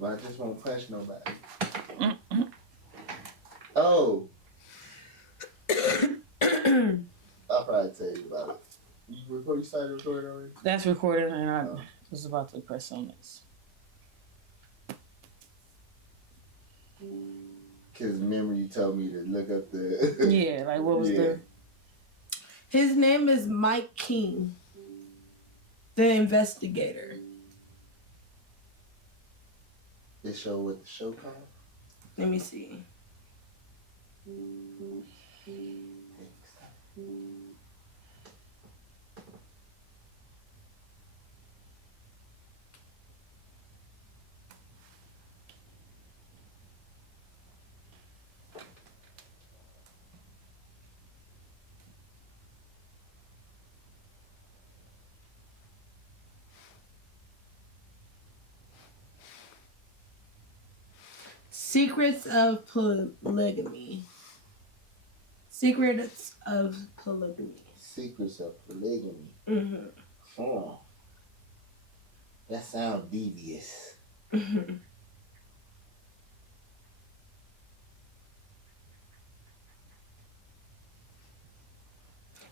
But I just won't punch nobody. Oh. I'll probably tell you about it. You started recording already? That's recorded, and I was about to press on this. Because remember you told me to look up the... Yeah, like what was the... His name is Mike King, the investigator. It show what the show called? Let me see. Secrets of Polygamy. Secrets of Polygamy. Secrets of Polygamy. Mm-hmm. Oh. That sounds devious. Mm-hmm.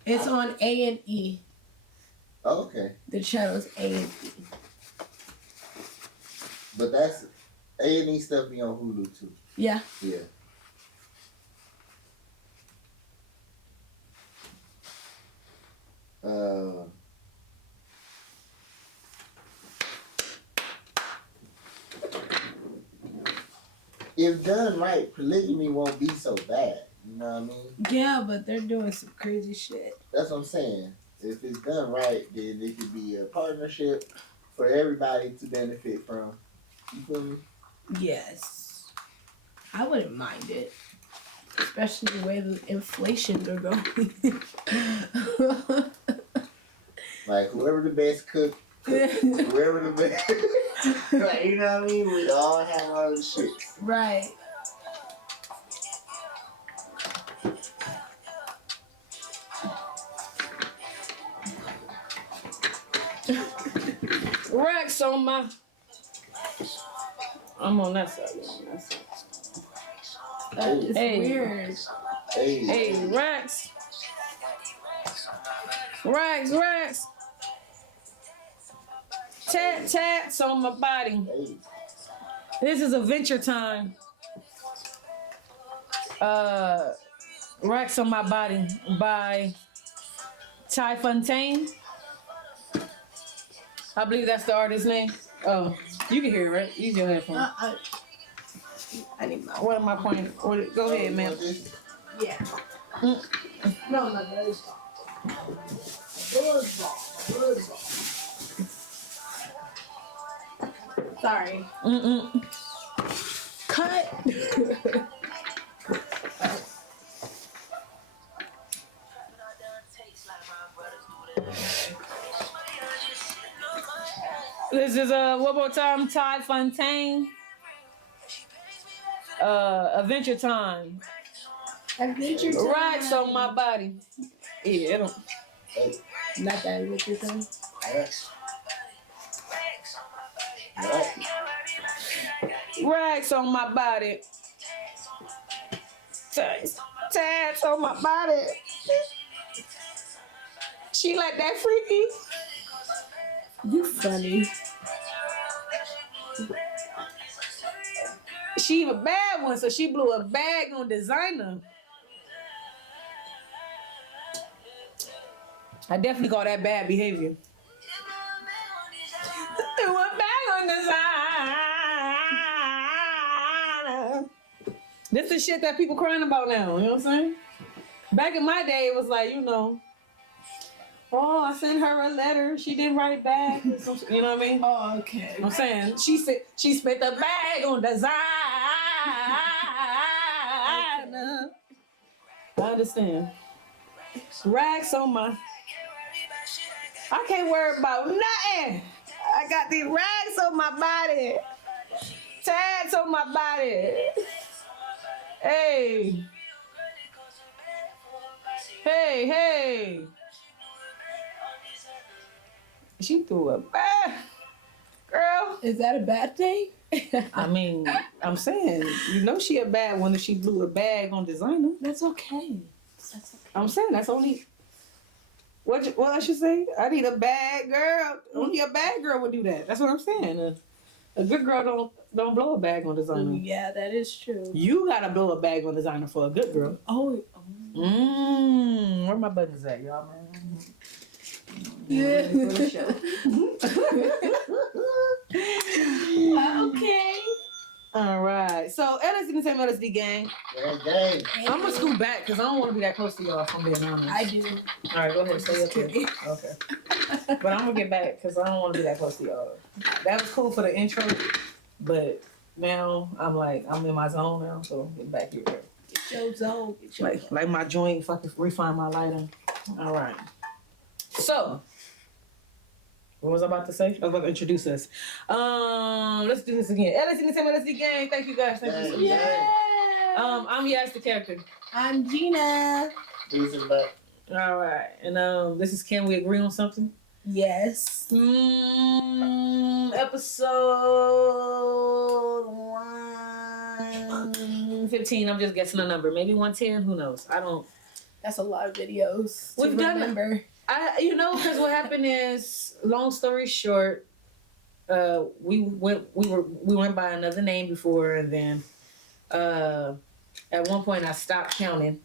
It's on A&E. Oh, okay. The channel's A&E. But that's... A&E stuff be on Hulu too. Yeah. Yeah. If done right, polygamy won't be so bad. You know what I mean? Yeah, but they're doing some crazy shit. That's what I'm saying. If it's done right, then it could be a partnership for everybody to benefit from. You feel me? Yes. I wouldn't mind it. Especially the way the inflations are going. Like, whoever the best cook, whoever the best... like, you know what I mean? We all have all the shit. Right. Racks on my... I'm on that side. That is weird. Hey, Racks. Racks. Tats on my body. Hey. This is Adventure Time. Racks on My Body by Ty Fontaine. I believe that's the artist's name. Oh, you can hear it, right? Use your headphones. I need my... What am I pointing? Go ahead, man. Yeah. No, that is wrong. Sorry. Cut. This is one more time, Ty Fontaine. Adventure Time. Adventure Time. Racks on My Body. Yeah, it don't. Not that Adventure Time. Racks on my body. Tats on my body. She like that freaky. You funny. She a bad one, so she blew a bag on designer. I definitely call that bad behavior. Threw a bag on designer. This is shit that people crying about now, you know what I'm saying? Back in my day, it was like, you know, oh, I sent her a letter. She didn't write back. You know what I mean? Oh, okay. I'm saying she spent the bag on design. I understand. Rags on my... I can't worry about nothing. I got these rags on my body. Tags on my body. Hey. She threw a bag. Girl. Is that a bad thing? I mean, I'm saying, you know, she a bad one if she blew a bag on designer. That's okay. That's okay. I'm saying that's only. What I should say? I need a bad girl. Only a bad girl would do that. That's what I'm saying. A good girl don't blow a bag on designer. Yeah, that is true. You gotta blow a bag on designer for a good girl. Oh. Where my buttons at, y'all, man? Yeah. For the show. Okay. All right. So LSD and same LSD gang. Gang. I'm gonna scoot back because I don't want to be that close to y'all. If I'm being honest. I do. All right, go ahead. Stay up here. Okay. But I'm gonna get back because I don't want to be that close to y'all. That was cool for the intro, but now I'm in my zone now, so get back here. Get your zone. Get your Like my joint, if I can refine my lighter. All right. So, what was I about to say? I was about to introduce us. Let's do this again. LSD and LSD gang. Thank you guys. Thank you so much. Yeah. I'm Yas the character. I'm Gina. Decent back. All right, and this is Can We Agree on Something? Yes. Episode 115. I'm just guessing a number. Maybe 110. Who knows? I don't. That's a lot of videos. We've done it. Remember. Because what happened is, long story short, we went by another name before, and then at one point I stopped counting,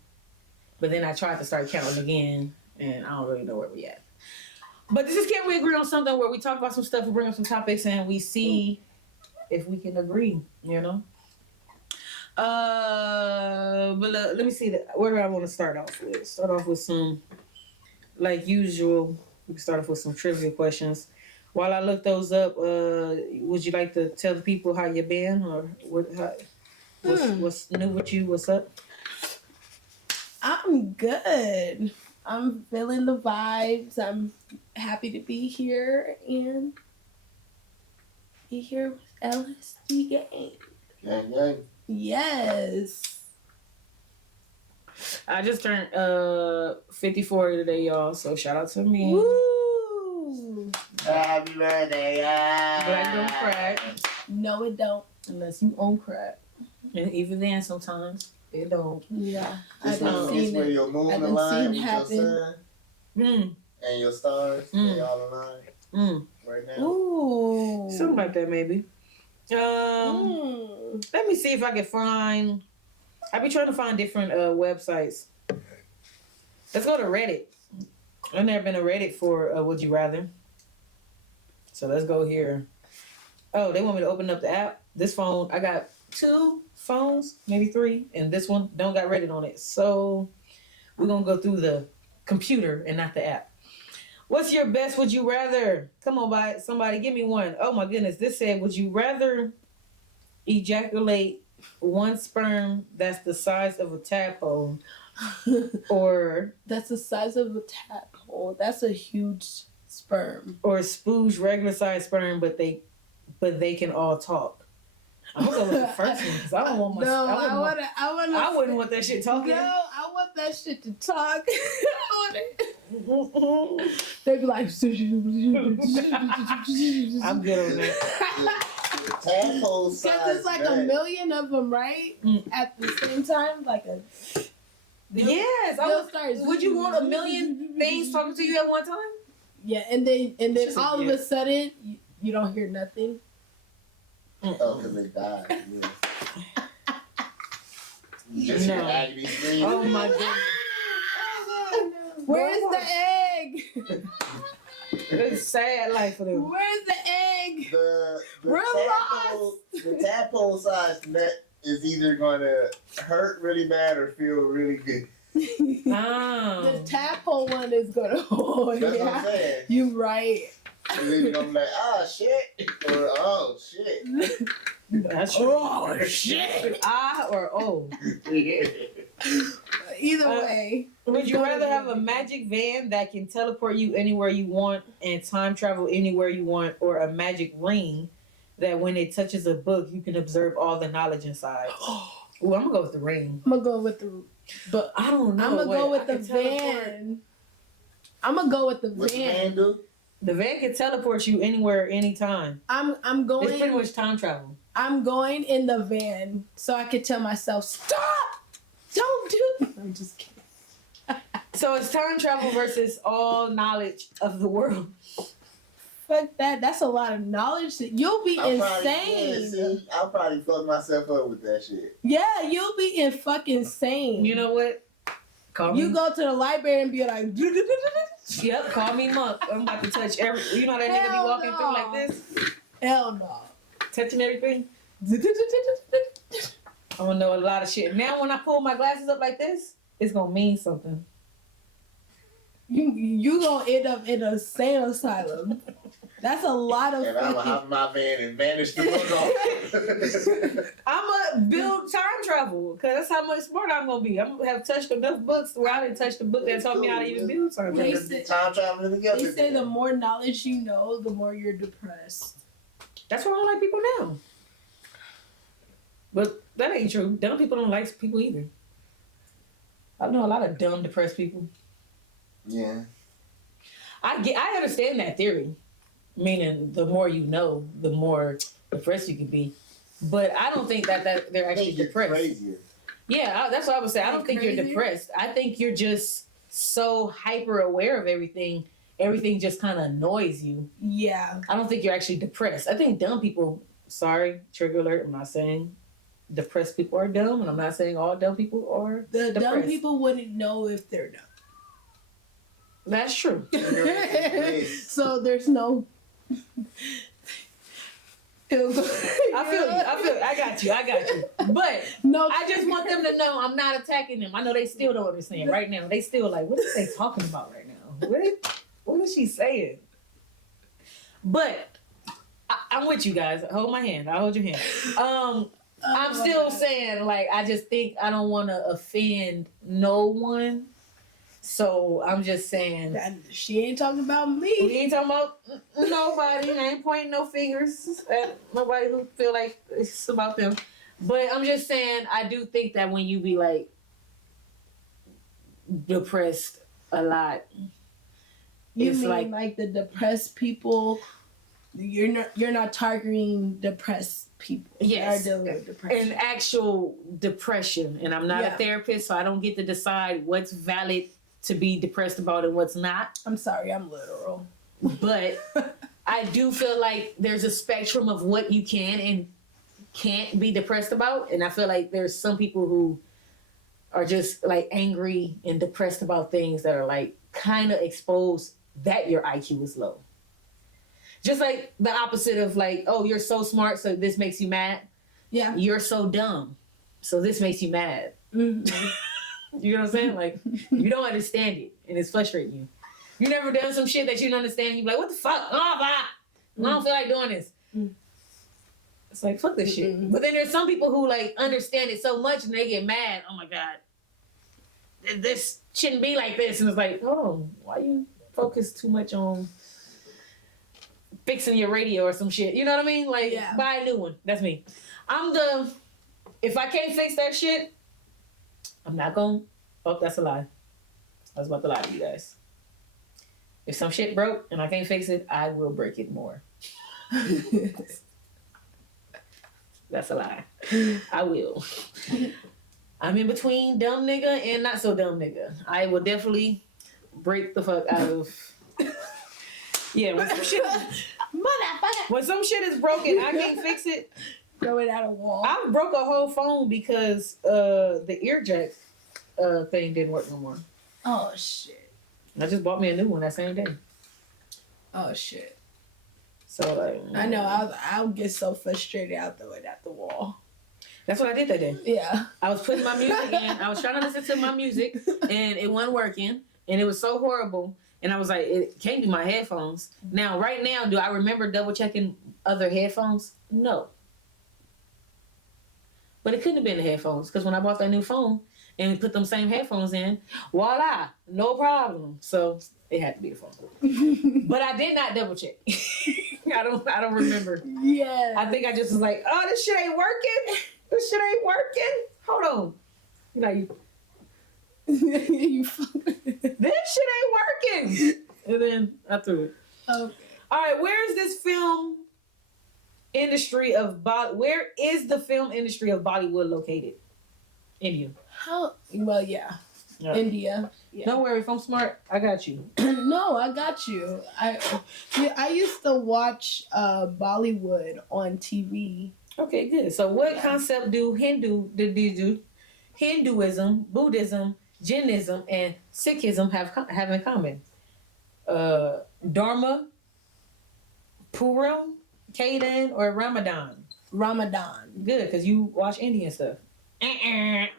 but then I tried to start counting again, and I don't really know where we at. But this is Can We Agree on Something, where we talk about some stuff, we bring up some topics, and we see if we can agree, you know? But let me see, where do I want to start off with? Start off with some, like usual, we can start off with some trivia questions. While I look those up, would you like to tell the people how you been, or what's new with you? What's up? I'm good. I'm feeling the vibes. I'm happy to be here and be here with LSD Gang. Gang. Yes. I just turned 54 today, y'all. So shout out to me. Woo! Happy birthday, Black don't crack No, it don't. unless you own crack, and even then, sometimes it don't. Yeah. This I done is seen where it. you're moving I the done line seen with your happen. sun and your stars. They all aligned right now. Ooh. Something like that, maybe. Let me see if I can find. I be trying to find different websites. Let's go to Reddit. I've never been to Reddit for Would You Rather. So let's go here. Oh, they want me to open up the app. This phone, I got 2 phones, maybe 3, and this one don't got Reddit on it. So we're gonna go through the computer and not the app. What's your best would you rather? Come on, somebody give me one. Oh my goodness, this said, would you rather ejaculate one sperm that's the size of a tadpole, or That's the size of a tadpole. That's a huge sperm. or spooge regular size sperm, but they can all talk? I'm gonna go with the first one because I don't want my. No, I wouldn't want that shit talking. No, I want that shit to talk. They'd be like, I'm good on that. Tadpole size. because it's like a million of them, right? At the same time, like a. Yes, They'll start would you want a million things talking to you at one time? Yeah, and then She said all of yeah. a sudden you don't hear nothing. Oh, because they died. Yeah. Just No. your agony screaming. Oh my goodness. Where's the egg? It's a sad life for them. Where's the egg? We're The tadpole size nut is either going to hurt really bad or feel really good. The tadpole one is gonna. Oh, That's what I'm yeah. saying. You right. It's either going to be like, oh shit, or oh shit. That's true. Oh shit. Ah or oh. Either way. Would you rather have a magic van that can teleport you anywhere you want and time travel anywhere you want, or a magic ring that when it touches a book you can observe all the knowledge inside? Ooh, I'm gonna go with the ring. I'm gonna go with the. But I don't know. I'm gonna go with the I can teleport. van. I'm gonna go with the What's the van. van do? The van can teleport you anywhere, anytime. I'm It's pretty going. much time travel. I'm going in the van so I could tell myself, stop! Don't do. I'm just kidding. So it's time travel versus all knowledge of the world. Fuck that. That's a lot of knowledge. You'll be insane. I'll probably fuck myself up with that shit. Yeah, you'll be in fucking insane. You know what? Call You me. go to the library and be like, Yep, call me monk. I'm about to touch every. You know that nigga be Hell walking no. through like this, hell no. touching everything. I'm gonna know a lot of shit. Now when I pull my glasses up like this, it's gonna mean something. You gonna end up in a insane asylum. That's a lot of. And I'm gonna hop in my van and vanish the fuck off. I'm gonna build time travel because that's how much smarter I'm gonna be. I'm gonna have touched enough books where I didn't touch the book that told me how to even build time They travel. say- Time traveling together. They say the more knowledge you know, the more you're depressed. That's why I don't like people now. But that ain't true. Dumb people don't like people either. I know a lot of dumb, depressed people. Yeah. I understand that theory. Meaning, the more you know, the more depressed you can be. But I don't think that they're I actually think you're depressed. crazier. Yeah, that's what I would say. I don't think you're Crazy? depressed. I think you're just so hyper aware of everything. Everything just kind of annoys you. Yeah. I don't think you're actually depressed. I think dumb people, sorry, trigger alert, I'm not saying depressed people are dumb, and I'm not saying all dumb people are The depressed. dumb people wouldn't know if they're dumb. That's true. So there's no. I feel you. I got you. But No. I just want them to know I'm not attacking them. I know they still don't understand right now. They still like, what is they talking about right now? What is she saying? But I'm with you guys. Hold my hand. I'll hold your hand. I'm still saying, like, I just think I don't want to offend no one. So I'm just saying. She ain't talking about We me. ain't talking about nobody. I ain't pointing no fingers at nobody who feel like it's about them. But I'm just saying, I do think that when you be like depressed a lot, You it's mean like the depressed people? You're not targeting depressed people. Yes. You're dealing with depression. an actual depression. And I'm not Yeah. a therapist, so I don't get to decide what's valid to be depressed about and what's not. I'm sorry, I'm literal. But I do feel like there's a spectrum of what you can and can't be depressed about. And I feel like there's some people who are just like angry and depressed about things that are like kind of exposed that your IQ is low. Just like the opposite of like, oh, you're so smart, so this makes you mad. Yeah. You're so dumb, so this makes you mad. Mm-hmm. You know what I'm saying? Like, you don't understand it, and it's frustrating you. You never done some shit that you don't understand. You be like, what the fuck? Oh, I don't feel like doing this. Mm. It's like, fuck this shit. Mm-mm. But then there's some people who like understand it so much and they get mad. Oh my God, this shouldn't be like this. And it's like, oh, why you focus too much on fixing your radio or some shit? You know what I mean? Like, Yeah. buy a new one. That's me. If I can't fix that shit, I'm not going. Oh, that's a lie. I was about to lie to you guys. If some shit broke and I can't fix it, I will break it more. That's a lie. I will. I'm in between dumb nigga and not so dumb nigga. I will definitely break the fuck out of. Yeah, when some shit is broken, I can't fix it. Throw it at a wall. I broke a whole phone because the ear jack thing didn't work no more. Oh shit. I just bought me a new one that same day. Oh shit. So like, I know. I'll get so frustrated. I'll throw it at the wall. that's what I did that day. Yeah. I was putting my music in. I was trying to listen to my music, and it wasn't working, and it was so horrible. And I was like, it can't be my headphones. Now, right now, do I remember double checking other headphones? No. But it couldn't have been the headphones, because when I bought that new phone and we put them same headphones in, voila, no problem. So it had to be the phone. But I did not double check. I don't remember. Yeah. I think I just was like, oh, this shit ain't working. This shit ain't working. Hold on. You know, You this shit ain't working. And then I threw it. okay. All right, where is this film industry of where is the film industry of Bollywood located? India. How? Well, yeah. India. Yeah. Don't worry, if I'm smart, I got you. No, I got you. I used to watch Bollywood on TV. Okay, good. So what concept do Hinduism, Buddhism, Jainism, and Sikhism have in common? Dharma, Purim, Kaidan, or Ramadan? Ramadan. Good, because you watch Indian stuff. I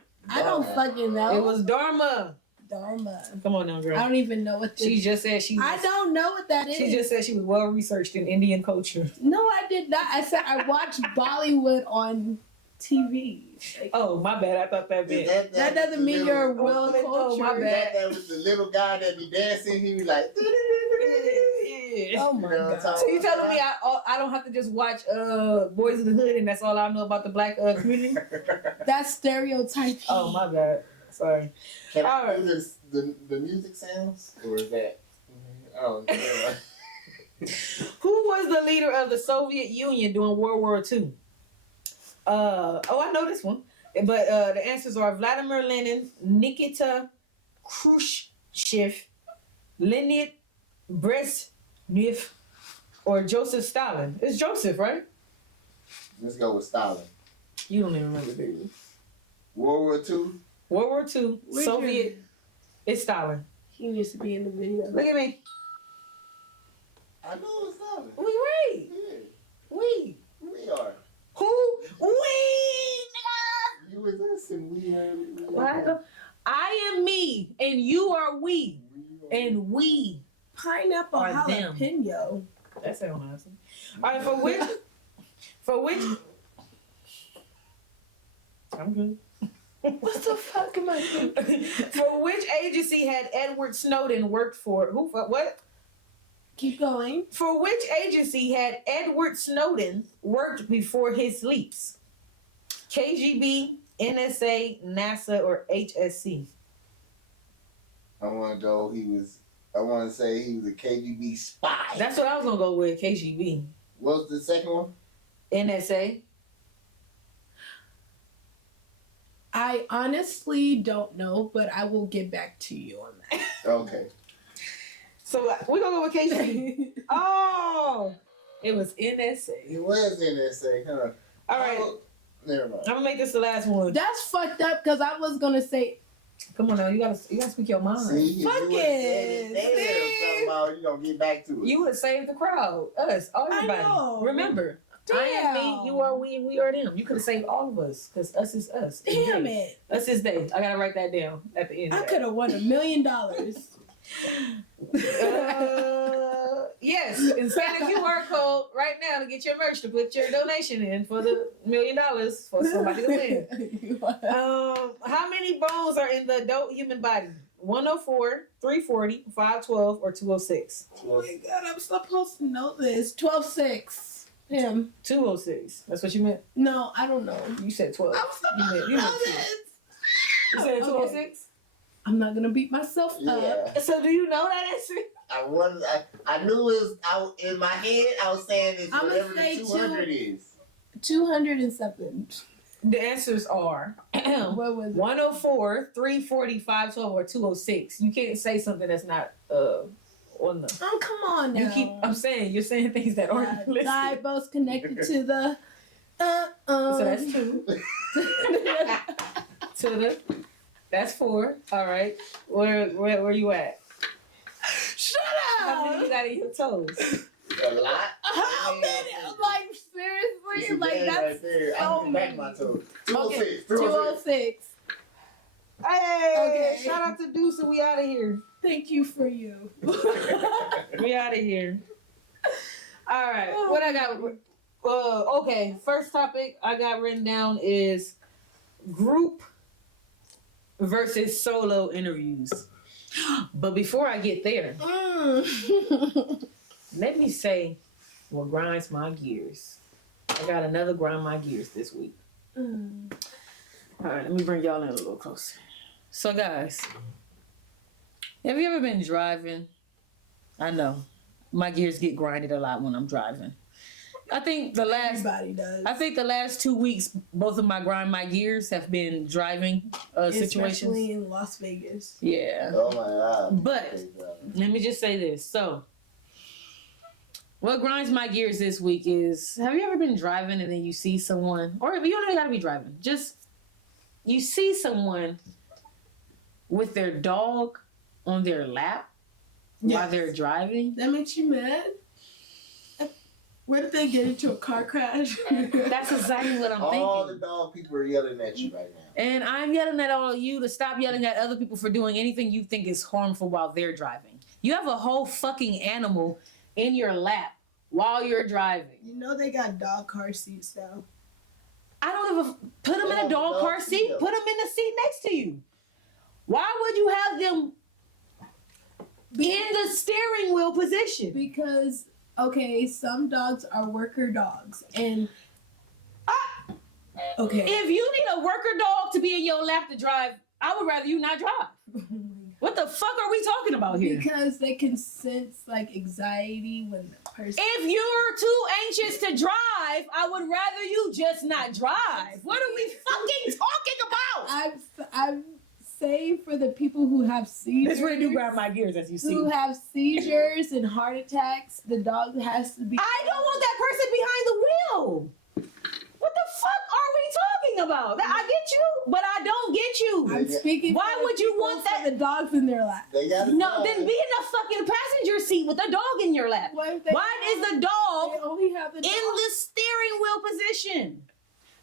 don't fucking know. It was Dharma. Dharma. Come on now, girl. I don't even know what this She just said I don't know what that is. She just said she was well researched in Indian culture. No, I did not. I said I watched Bollywood on TV. Like, oh, my bad. I thought that meant. That doesn't mean you're well cultured. Oh, my bad. That was the little guy that be dancing. He be like. Oh my god! So you telling me I don't have to just watch Boys in the Hood and that's all I know about the black community? That's stereotyping. Oh my bad. Sorry. Can I do the music sounds or is that? Oh. Who was the leader of the Soviet Union during World War II? I know this one, but the answers are Vladimir Lenin, Nikita Khrushchev, Leonid Brezhnev, or Joseph Stalin. It's Joseph, right? Let's go with Stalin. You don't even remember, do you? World War II? World War II, Soviet. It's Stalin. He needs to be in the video. Look at me. I know it's Stalin. We right. Yeah. We are. Who? We, nigga. You was us and we are. What? I am me and you are we. And we. Pineapple jalapeno. That sounds awesome. All right, for which I'm good. What the fuck am I doing? For which agency had Edward Snowden worked for? What? Keep going. For which agency had Edward Snowden worked before his leaks? KGB, NSA, NASA, or HSC? I want to say he was a KGB spy. That's what I was going to go with, KGB. What's the second one? NSA. I honestly don't know, but I will get back to you on that. Okay. So we're going to go with KGB. Oh! It was NSA. It was NSA, huh? All right. Never mind. I'm going to make this the last one. That's fucked up because I was going to say... Come on now, you gotta speak your mind. See, Fuck it. Talking about you gonna get back to it. You would save the crowd, us, everybody. I know. Remember, Damn. I am me, you are we, and we are them. You could have saved all of us, because us is us. Damn it. Us is they. I gotta write that down at the end. I could have won $1 million. Yes, and scan the QR code right now to get your merch to put your donation in for the $1 million for somebody to win. How many bones are in the adult human body? 104, 340, 512, or 206? Oh my god, I'm supposed to know this. 12-6. Him. 206. That's what you meant? No, I don't know. You said 12. I'm supposed to know this. You said 206? I'm not gonna beat myself up. So do you know that answer? I knew it was in my head. I was saying it's whatever the 200 is. 200 and something. The answers are What was it? 104, 340, 512, or 206. You can't say something that's not on the. Oh, come on now. I'm saying you're saying things that aren't listed. I both connected to the. So that's 2. To the. That's 4. All right. Where you at? Shut up! How many you got in your toes? A lot. How many? Like, seriously? Like, that's right there. so I can back my toes. 206. 206. Hey! Okay. Shout out to Deuce and we out of here. Thank you for you. We out of here. All right. What I got? Okay. First topic I got written down is group versus solo interviews. But before I get there, let me say what grinds my gears. I got another grind my gears this week. All right, let me bring y'all in a little closer. So guys, have you ever been driving? I know my gears get grinded a lot when I'm driving. I think the last. Everybody does. I think the last 2 weeks, both of my grind my gears have been driving situations. Especially in Las Vegas. Yeah. Oh my god. But let me just say this. So, what grinds my gears this week is: have you ever been driving and then you see someone, or you don't even gotta be driving, just you see someone with their dog on their lap while they're driving? That makes you mad? Where did they get into a car crash? That's exactly what I'm thinking. All the dog people are yelling at you right now. And I'm yelling at all of you to stop yelling at other people for doing anything you think is harmful while they're driving. You have a whole fucking animal in your lap while you're driving. You know they got dog car seats now. I don't ever put them in a dog car seat. Put them in the seat next to you. Why would you have them in the steering wheel position? Because, okay, some dogs are worker dogs. And, okay. If you need a worker dog to be in your lap to drive, I would rather you not drive. What the fuck are we talking about here? Because they can sense, like, anxiety when the person... If you're too anxious to drive, I would rather you just not drive. What are we fucking talking about? I'm saying for the people who have seizures... This really do grind my gears, as you see. Who have seizures and heart attacks, the dog has to be... I don't want that person behind the wheel. What the fuck are we talking about? I get you, but I don't get you. I'm speaking. Why would you want that? The dogs in their lap. No, then be in the fucking passenger seat with the dog in your lap. Why is the dog only have the dog in the steering wheel position?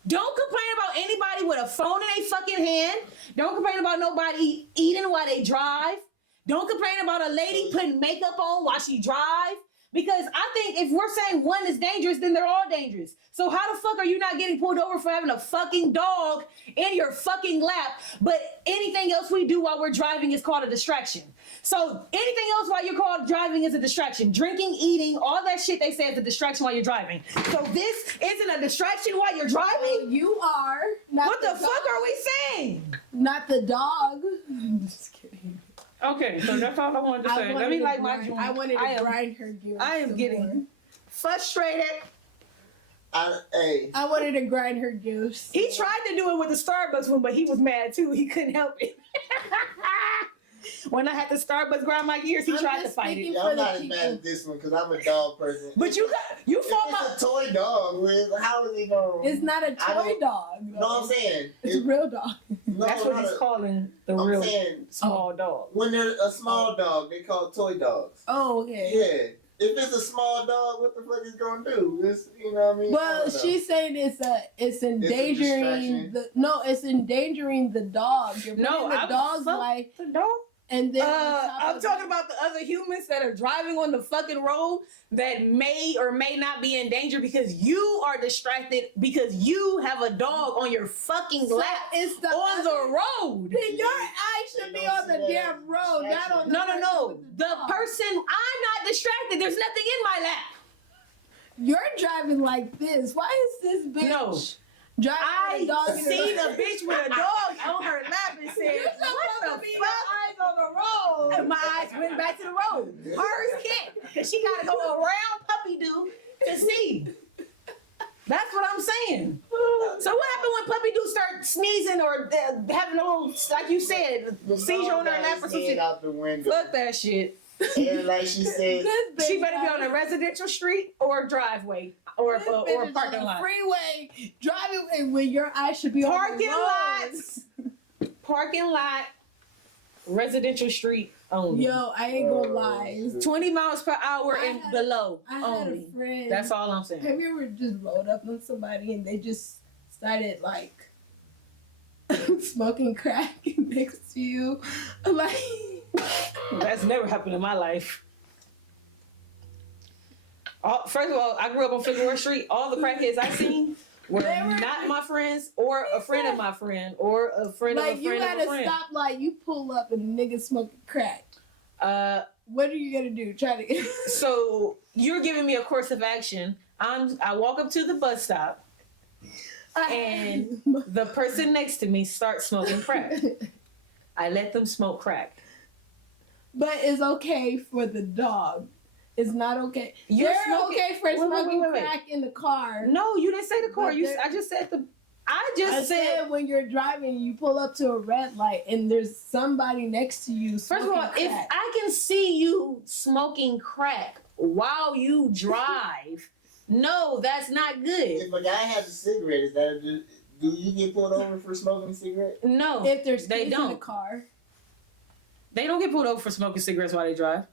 Don't complain about anybody with a phone in a fucking hand. Don't complain about nobody eating while they drive. Don't complain about a lady putting makeup on while she drives. Because I think if we're saying one is dangerous, then they're all dangerous. So how the fuck are you not getting pulled over for having a fucking dog in your fucking lap, but anything else we do while we're driving is called a distraction? So anything else while you're called driving is a distraction. Drinking, eating, all that shit they say is a distraction while you're driving. So this isn't a distraction while you're driving? You are. What the fuck are we saying? Not the dog. I'm just kidding. Okay, so that's all I wanted to say. Let me like my joint. I wanted to grind her gears. I am getting frustrated. I wanted to grind her gears. He tried to do it with the Starbucks one, but he was mad too. He couldn't help it. When I had the Starbucks grind my gears, he tried to fight it. I'm not as bad as this one because I'm a dog person. But you fought my... It's a toy dog. How is he going? It's not a toy dog. No, I'm saying it's a real dog. No, that's what he's calling the real small dog. When they're a small dog, they call it toy dogs. Oh, okay. Yeah. If it's a small dog, what the fuck is gonna do? It's, you know what I mean? Well, she's saying it's endangering it's endangering the dog. You're putting the dog's life. The dog? And then I'm talking about the other humans that are driving on the fucking road that may or may not be in danger because you are distracted because you have a dog on your fucking lap on the road. Then your eyes should be on the damn road, not on the No. The person, I'm not distracted. There's nothing in my lap. You're driving like this. Why is this bitch? No. I seen a bitch with a dog on her lap and said, "What the fuck?" Eyes on the road. And my eyes went back to the road. Hers can't, because she gotta go around puppy doo to see. That's what I'm saying. So what happened when puppy doo start sneezing or having a little, like you said, seizure on her lap or something? Out the window. Fuck that shit. And like she said, she better be on a residential street or a driveway or a parking lot. Freeway, driving where your eyes should be on the road. Parking lot, residential street only. Yo, I ain't gonna lie. 20 miles per hour and below only. Had a friend. That's all I'm saying. Have you ever just rolled up on somebody and they just started like smoking crack next to you? Like, that's never happened in my life. First of all, I grew up on Figueroa Street. All the crackheads I seen were not my friends or a friend of my friend or a friend of a friend of a friend. Like, you gotta stop, like, you pull up and niggas smoking crack. What are you gonna do? Try to... So, you're giving me a course of action. I walk up to the bus stop and the person next to me starts smoking crack. I let them smoke crack. But it's okay for the dog It's not okay. You're They're smoking- okay for wait, smoking wait. crack in the car. No, you didn't say the car. But I just said the. I just I said. said when you're driving, you pull up to a red light and there's somebody next to you. First of all, smoking if crack. I can see you smoking crack while you drive, no, that's not good. If a guy has a cigarette, is that do you get pulled over for smoking a cigarette? No, if there's they kids in the don't. car They don't get pulled over for smoking cigarettes while they drive.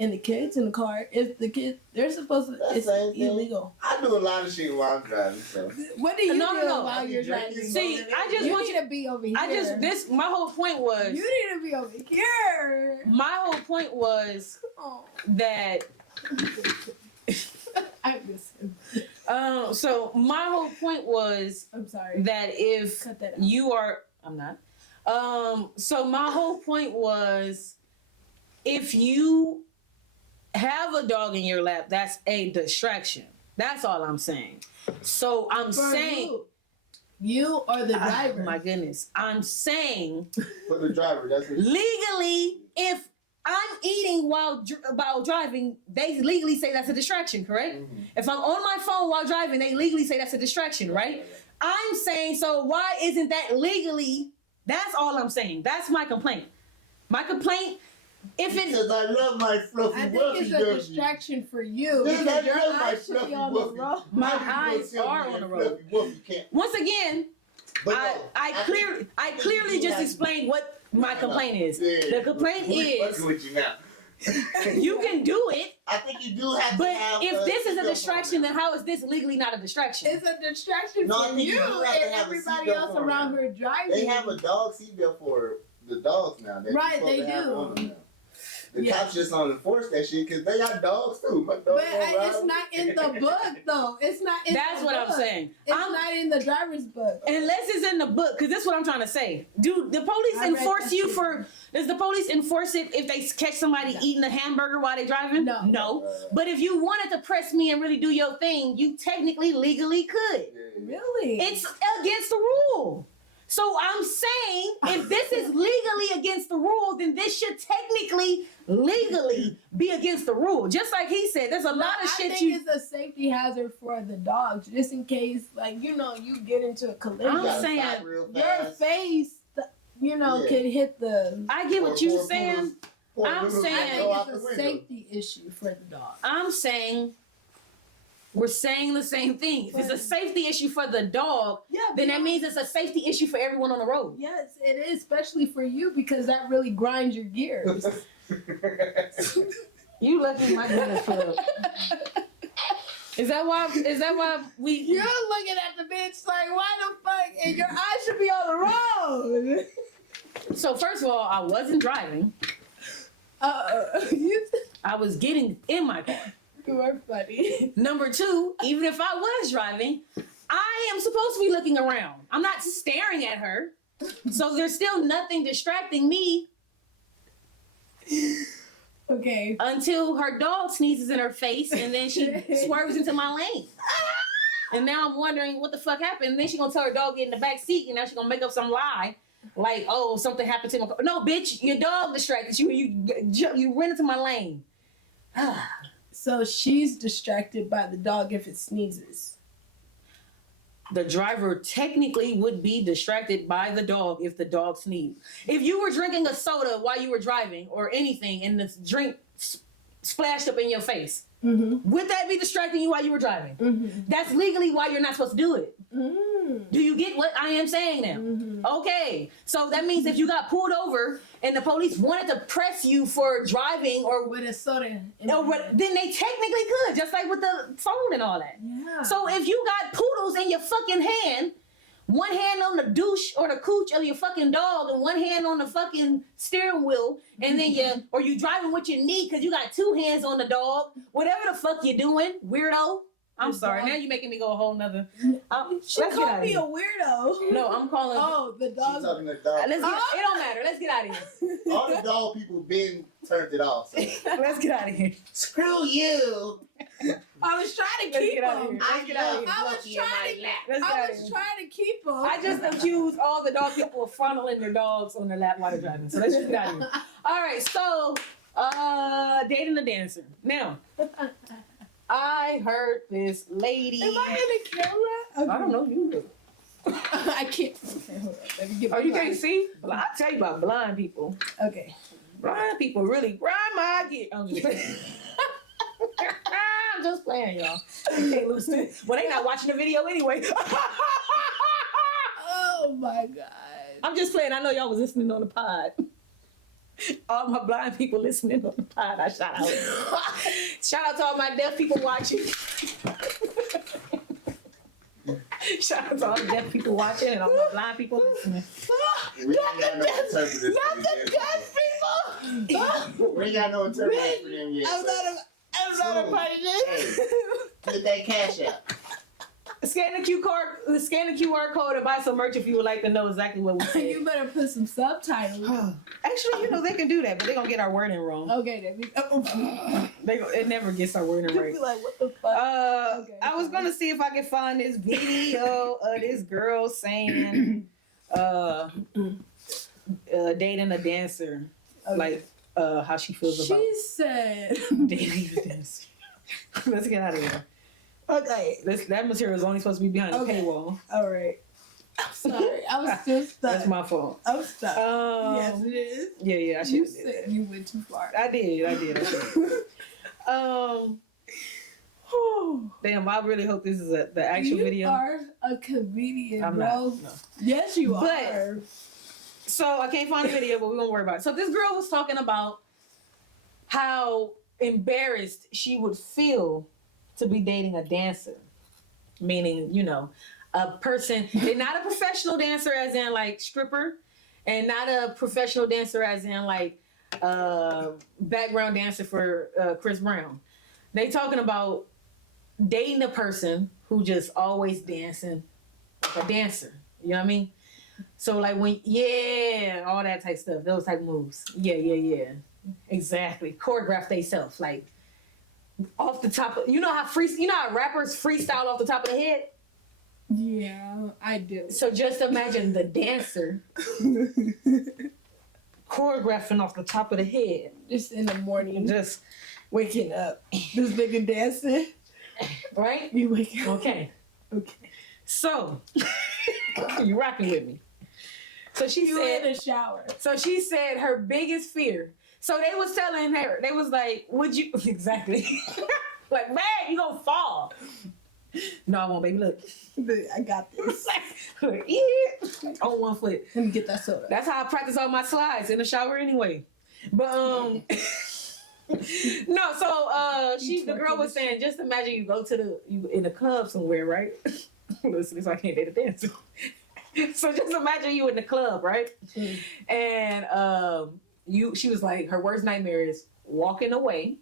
and the kids in the car, if the kids, they're supposed to. That's It's the same thing. illegal. I do a lot of shit while I'm driving, so. What do you No, do no, no. while you're driving? See, I just You want need to be over here. My whole point was. You need to be over here. My whole point was Oh, that. I miss him. So my whole point was I'm sorry. that if Cut that out. you are, I'm not. So my whole point was, if you have a dog in your lap, that's a distraction. That's all I'm saying. So I'm For saying, who? You or the driver? my goodness, I'm saying For the driver, that's what. legally, if I'm eating while driving, they legally say that's a distraction, correct? Mhm. If I'm on my phone while driving, they legally say that's a distraction, right? I'm saying, so why isn't that legally? That's all I'm saying. That's my complaint. My complaint, if it's Because I love my fluffy I think it's a wuffy distraction for you Yes, because I your love my eyes should be fluffy on the wuffy. road. my How you gonna eyes tell me are that on the road. fluffy wuffy can't? Once again, But I no, think- clearly you just have- explained what my complaint is. Yeah. The complaint We is fucking with you now. you can do it, I think you do have but to have. if this is a seatbelt distraction, on then how is this legally not a distraction? It's a distraction No, I for think you you do have to and have a everybody seatbelt else on around now. her driving. They have a dog seatbelt for the dogs now. That Right, you're supposed they to have do. on them now. The Yeah. cops just don't enforce that shit because they got dogs too. My dog But won't ride it's with not me. in the book, though. It's not in That's the what book. I'm saying. It's I'm not in the driver's book. Unless it's in the book, because that's what I'm trying to say. Do the police I read enforce that you shit. for? Does the police enforce it if they catch somebody eating a hamburger while they driving? No. No. But if you wanted to press me and really do your thing, you technically legally could. Yeah. Really? It's against the rule. So I'm saying, if this is legally against the rule, then this should technically, legally be against the rule. Just like he said, there's a lot of I shit think you. it's a safety hazard for the dogs, just in case, like, you know, you get into a collision. I'm You gotta saying, stop real Your fast. face, you know, Yeah. could hit the. I get what Or you're poor saying. poodles- poor I'm poodles saying- I that think go out it's the a window. safety issue for the dog. I'm saying we're saying the same thing. If it's a safety issue for the dog, Yeah, then that means it's a safety issue for everyone on the road. yes, it is, especially for you because that really grinds your gears. You lucky my goodness club. Is that why we You're looking at the bitch like, why the fuck? And your eyes should be on the road. So first of all, I wasn't driving. You I was getting in my car. are funny. Number two, even if I was driving, I am supposed to be looking around. I'm not staring at her. So there's still nothing distracting me Okay. until her dog sneezes in her face and then she swerves into my lane. And now I'm wondering what the fuck happened. And then she gonna tell her dog get in the back seat and now she gonna make up some lie. Like, oh, something happened to my car. No, bitch, your dog distracted you. You ran into my lane. So she's distracted by the dog if it sneezes. The driver technically would be distracted by the dog if the dog sneezed. If you were drinking a soda while you were driving or anything and the drink splashed up in your face, Mm-hmm. would that be distracting you while you were driving? Mm-hmm. That's legally why you're not supposed to do it. Mm. Do you get what I am saying now? Mm-hmm. Okay, so that means if you got pulled over and the police wanted to press you for driving or With a soda. then they technically could, just like with the phone and all that. Yeah. So if you got poodles in your fucking hand, one hand on the douche or the cooch of your fucking dog and one hand on the fucking steering wheel, and then you driving with your knee because you got two hands on the dog, whatever the fuck you doing, weirdo. I'm The sorry, dog- now you're making me go a whole nother. She let's get called out of me here. a weirdo. No, I'm calling. Oh, the She's dog. talking to dog. Let's get. It don't matter. Let's get out of here. All the dog people been turned it off. So. Let's get out of here. Screw you. I was trying to Let's keep get out of him. here. Let's get out of here. I was Fluffy in my trying lap. Let's get I out of was here. trying to keep him. I just accused all the dog people of fondling their dogs on their lap while they're driving. So let's just get out of here. All right, so Dating a dancer. Now, I heard this lady. Am I in the camera? Okay. I don't know. You. I can't. Okay, hold on. Let me get Oh, my you can't glasses. see? Well, I'll tell you about blind people. Okay. Blind people really grind my gear. I'm just playing. I'm just playing, y'all. You can't lose it. Well, they not watching the video anyway. Oh my god. I'm just playing. I know y'all was listening on the pod. All my blind people listening on the pod, I shout out. Shout out to all my deaf people watching. Shout out to all the deaf people watching and all the blind people listening. We ain't got no interpreters. Not the deaf people. We ain't got no interpreters for them yet. I'm not a part of this. Get that cash out. Scan the QR code and buy some merch if you would like to know exactly what we said. You better put some subtitles. Actually, they can do that, but they're gonna get our wording wrong. Okay, then It never gets our wording right. be like, what the fuck? Okay, I was gonna see if I could find this video of this girl saying, dating a dancer, Okay. like how she feels about She said. dating a dancer. Let's get out of here. Okay. That material is only supposed to be behind the paywall. All right. I'm sorry. I was still stuck. That's my fault. I'm stuck. Yes, it is. Yeah, I You should. said you went too far. I did. I should. Damn, I really hope this is the actual video. You are a comedian, I'm bro. not. No. Yes, you But- are. So I can't find the video, but we won't worry about it. So this girl was talking about how embarrassed she would feel to be dating a dancer, meaning, a person. They're not a professional dancer, as in like stripper, and not a professional dancer, as in like background dancer for Chris Brown. They talking about dating a person who just always dancing like a dancer. You know what I mean? So like all that type stuff, those type of moves. Yeah. Exactly. Choreograph themselves, like off the top of, how rappers freestyle off the top of the head? Yeah, I do. So just imagine the dancer choreographing off the top of the head. Just in the morning, Just waking up. This nigga dancing. right? You waking up. Okay. Okay. So you rocking with me. So she You in said the shower. So she said her biggest fear. So they was telling her, they was like, would you, exactly. Like, man, you gonna fall. No, I won't, baby, look. I got this. Look, yeah. On one foot. Let me get that soda. That's how I practice all my slides in the shower anyway. But, no, so, the girl was saying, just imagine you in a club somewhere, right? Listen, this I can't date a dancer. So just imagine you in the club, right? And she was like, her worst nightmare is walking away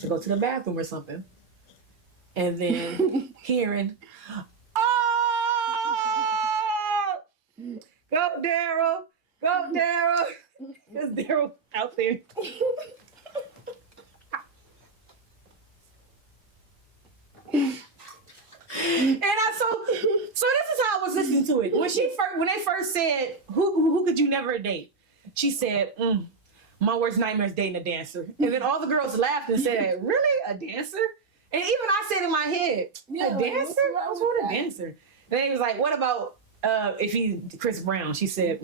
to go to the bathroom or something, and then hearing, "Oh, go Daryl, go Daryl!" There's Daryl out there. And so this is how I was listening to it. When they first said, who could you never date? She said, my worst nightmare is dating a dancer. And then all the girls laughed and said, really? A dancer? And even I said in my head, a dancer? What's wrong with a dancer? And they was like, what about Chris Brown? She said,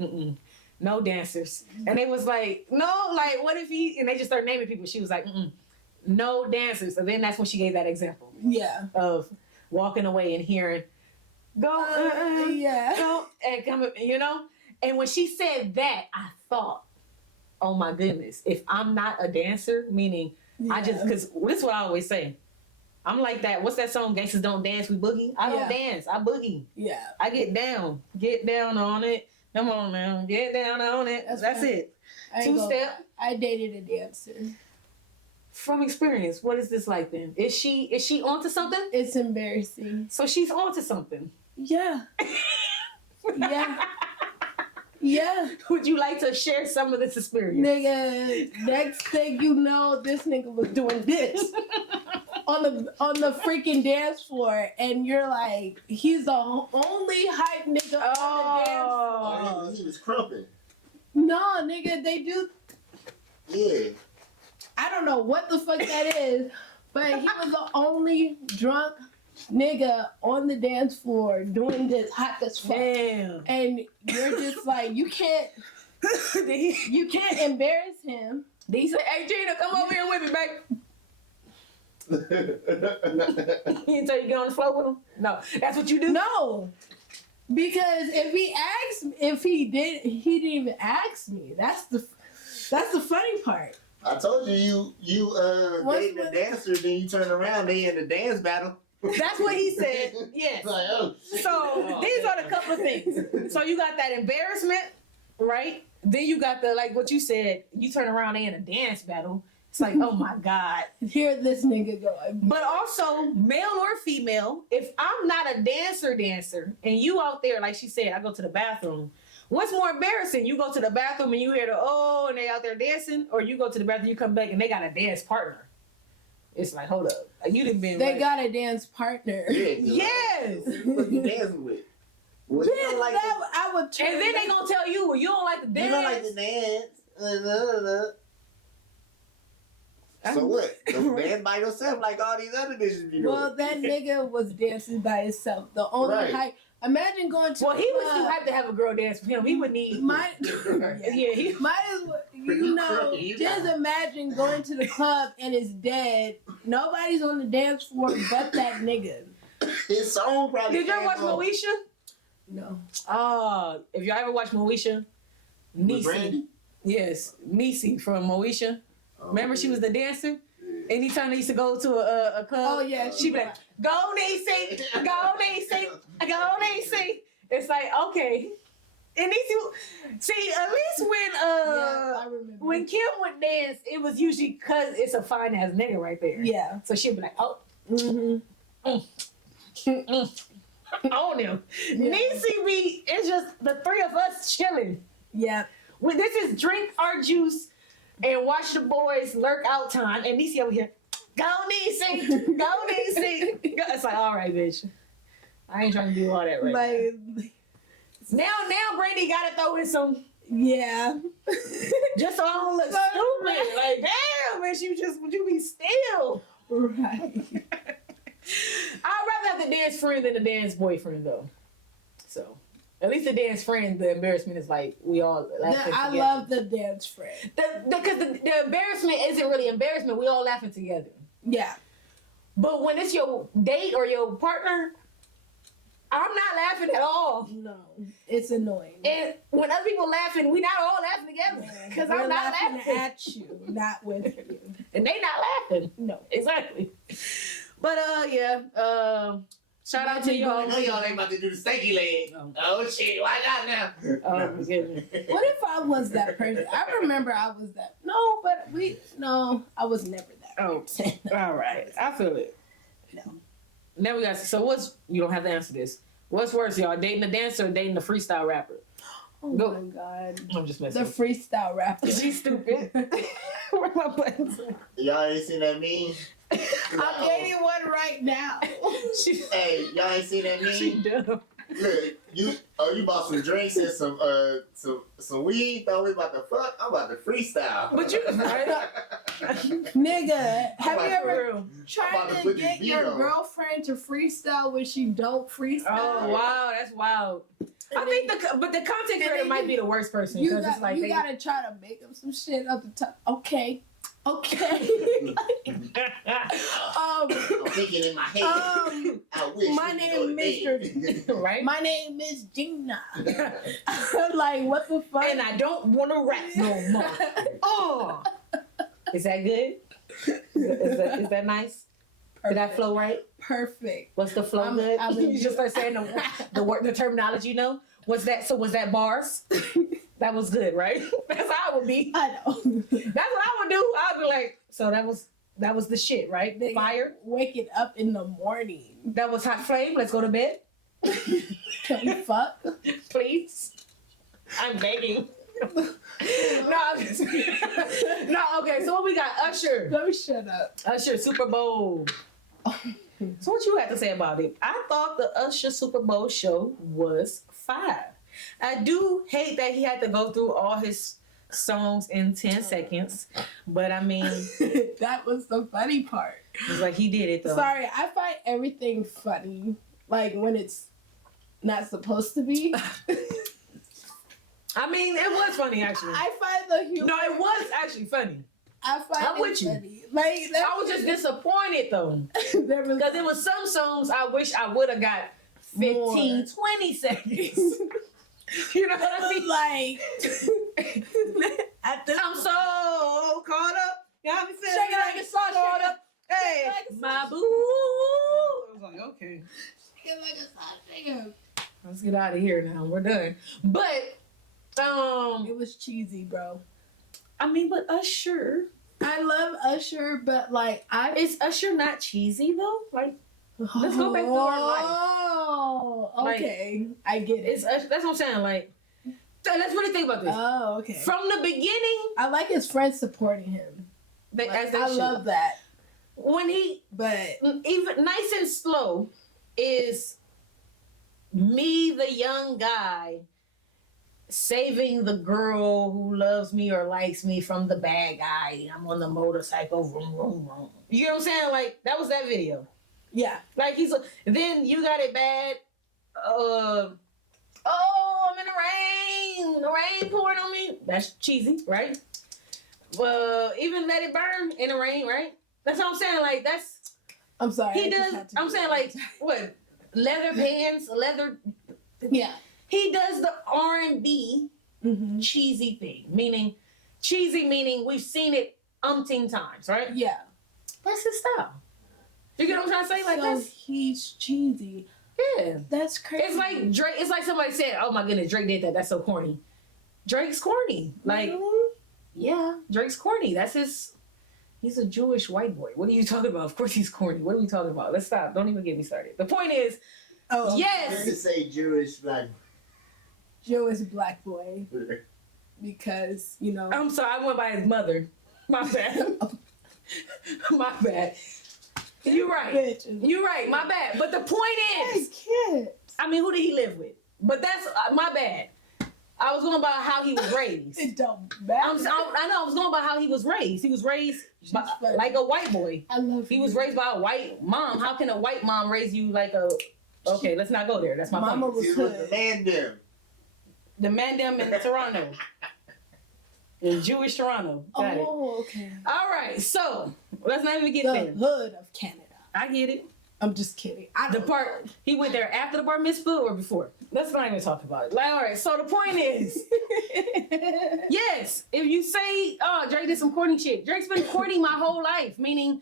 no dancers. And they was like, no, like what if and they just started naming people. She was like, no dancers. And then that's when she gave that example. Yeah. Of walking away and hearing, go, yeah. go, and coming, And when she said that, I thought, oh my goodness, if I'm not a dancer, meaning because this is what I always say. I'm like that. What's that song? Gangsters don't dance, we boogie. I don't dance. I boogie. Yeah. I get down on it. Come on now, get down on it. That's it. Two-step. I dated a dancer. From experience, what is this like then? Is she onto something? It's embarrassing. So she's onto something. Yeah. Yeah. Yeah. Would you like to share some of this experience? Nigga, next thing you know, this nigga was doing this on the freaking dance floor, and you're like, he's the only hype nigga on the dance floor. He was crumping. No, nigga, they do. Yeah. I don't know what the fuck that is, but he was the only drunk nigga on the dance floor doing this hot as fuck. Damn. And you're just like, you can't embarrass him. Did he say, hey, Gina, come over here with me, baby? He didn't tell you to get on the floor with him? No. That's what you do? No. Because if he didn't even ask me. That's the funny part. I told you dating a dancer, then you turn around, they in the dance battle. That's what he said. Yes. Like, oh, shit. So these are the couple of things. So you got that embarrassment, right? Then you got the, like what you said, you turn around, they in a dance battle. It's like, oh my God. Here this nigga go. But also, male or female, if I'm not a dancer, and you out there, like she said, I go to the bathroom. What's more embarrassing? You go to the bathroom and you hear the, oh, and they out there dancing, or you go to the bathroom, you come back and they got a dance partner. It's like, hold up. You didn't been They right. got a dance partner. Yeah, Yes. what you dancing with? Well, you don't like I would turn And then they gonna tell you, well, you don't like the dance. You don't like the dance. So what? Don't dance by yourself like all these other bitches be doing. Well, that nigga was dancing by himself. The only Right. hype. Imagine going to. Well, he was club. too hyped to have a girl dance with him. He would need. Might, Yeah, he. might as well, you know, just imagine going to the club and it's dead. Nobody's on the dance floor but that nigga. His song probably. Did you ever watch came on. Moesha? No. If y'all ever watch Moesha, With Niecy. Brandy? Yes, Niecy from Moesha. Remember she was the dancer? Anytime they used to go to a club, Oh, yeah, she'd be like, go Niecy, go Niecy, go Niecy. It's like, okay. And Niecy, see, at least I remember. when Kim would dance, it was usually because it's a fine ass nigga right there. Yeah. So she'd be like, oh, Mm-hmm. on him. Yeah. Niecy be, it's just the three of us chilling. Yeah. When this is drink our juice and watch the boys lurk out time, and Niecy over here, go Niecy, go Niecy. It's like, all right, bitch. I ain't trying to do all that right Like, now. Now Brandy gotta throw in some, yeah. just so I don't look stupid. Like, damn, bitch, would you be still? Right. I'd rather have the dance friend than the dance boyfriend, though. So, at least the dance friend, the embarrassment is like, we all laughing I together. love the dance friend. Because the embarrassment isn't really embarrassment. We all laughing together. Yeah. But when it's your date or your partner, I'm not laughing at all. No. It's annoying. And when other people laughing, we not all laughing together. Because We're I'm not laughing. at you, not with you. And they not laughing. No. Exactly. But yeah. Shout out to y'all. I know y'all ain't about to do the stanky leg. Oh shit, why not now? Oh my goodness. What if I was that person? I remember I was that. No, but I was never that Oh, person. all right. I feel it. No. Now we got, so you don't have to answer this. What's worse, y'all? Dating a dancer or dating a freestyle rapper? Oh Go. my God. I'm just messing. The freestyle rapper. She's stupid. Where my buttons? Y'all ain't seen that meme? I'm dating one right now. Hey, y'all ain't seen that She meme? dumb. Look, you bought some drinks and some weed. Thought we about to fuck. I'm about to freestyle. But you, Nigga, have you about ever I'm tried about to to put this get beat your on. girlfriend to freestyle when she don't freestyle? oh wow, that's wild. I think the content creator might be the worst person You because it's like they, gotta try to make up some shit up the top. Okay. I'm thinking in my head. I wish my we name could go to right. my name is Gina. Like, what the fuck? And I don't want to rap no more. Oh, is that good? Is that nice? Did that flow right? Perfect. What's the flow good? You just start saying the word, the terminology. You know, was that bars? That was good, right? That's how it would be. I know. That's what I would do. I'd be like, so that was the shit, right? Nigga, Fire. waking up in the morning. That was hot flame. Let's go to bed, Can we fuck? please. I'm begging. No, I'm just, no. Okay, so what we got? Usher. Let me shut up. Usher Super Bowl. So what you had to say about it? I thought the Usher Super Bowl show was fire. I do hate that he had to go through all his songs in 10 seconds. But I mean, That was the funny part. it's like he did it though. Sorry, I find everything funny, like when it's not supposed to be. I mean, it was funny actually. I find the humor. No, it was actually funny. I find I'm it with you. funny. Like I was just disappointed though. there was Because there was some songs I wish I would have got 15, More. 20 seconds. You know what I mean? like I'm so caught up. Got me feeling Shake it like a song, caught shake it. up. Hey, Shake it like a my song. boo. I was like, okay. Let's get out of here now. We're done. But, It was cheesy, bro. I mean, but Usher. I love Usher, but like Is Usher not cheesy though? Like, let's go back to our life. Oh, okay. I get it. It's Usher. That's what I'm saying. Like, so let's really think about this. Oh, okay. From the beginning, I like his friends supporting him. they, Like, as they I should. love that. When he But even nice and slow is me, the young guy, saving the girl who loves me or likes me from the bad guy. I'm on the motorcycle, vroom, vroom, vroom. You know what I'm saying? Like, that was that video. yeah. Like, then You Got It Bad. Oh, I'm in the rain. The rain pouring on me. That's cheesy, right? Even Let It Burn in the rain, right? That's what I'm saying. Like, that's... I'm sorry. He I just does. had to I'm do saying, that. like, what? Leather pants, leather... Yeah. He does the R&B Mm-hmm. cheesy thing. Cheesy meaning we've seen it umpteen times, right? Yeah. That's his style. You get what I'm trying to say? Like, So that's... he's cheesy. Yeah. That's crazy. It's like Drake. It's like somebody said, "Oh my goodness, Drake did that. That's so corny." Drake's corny. Like, Really? yeah, Drake's corny. That's his. He's a Jewish white boy. What are you talking about? Of course he's corny. What are we talking about? Let's stop. Don't even get me started. The point is, Oh, yes. To say Jewish black. Jewish black boy because I'm sorry. I went by his mother. My bad. My bad. You're right. bitches. You're right. My bad. But the point Hey, is, kids. I mean, who did he live with? But that's my bad. I was going by how he was raised. It don't matter. I know. I was going by how he was raised. He was raised by, funny. like a white boy. I love He was raised by a white mom. How can a white mom raise you like a... Okay, let's not go there. That's my Mama point. was He was the hood. man there. The Mandem in Toronto. In Jewish Toronto. Got it. Oh, okay. All right, so let's not even get The there. hood of Canada. I get it. I'm just kidding. I The don't part, he went there after the bar mitzvah or before? Let's not even talk about it. Like, all right, so the point is, yes, if you say, oh, Drake did some corny shit. Drake's been corny my whole life, meaning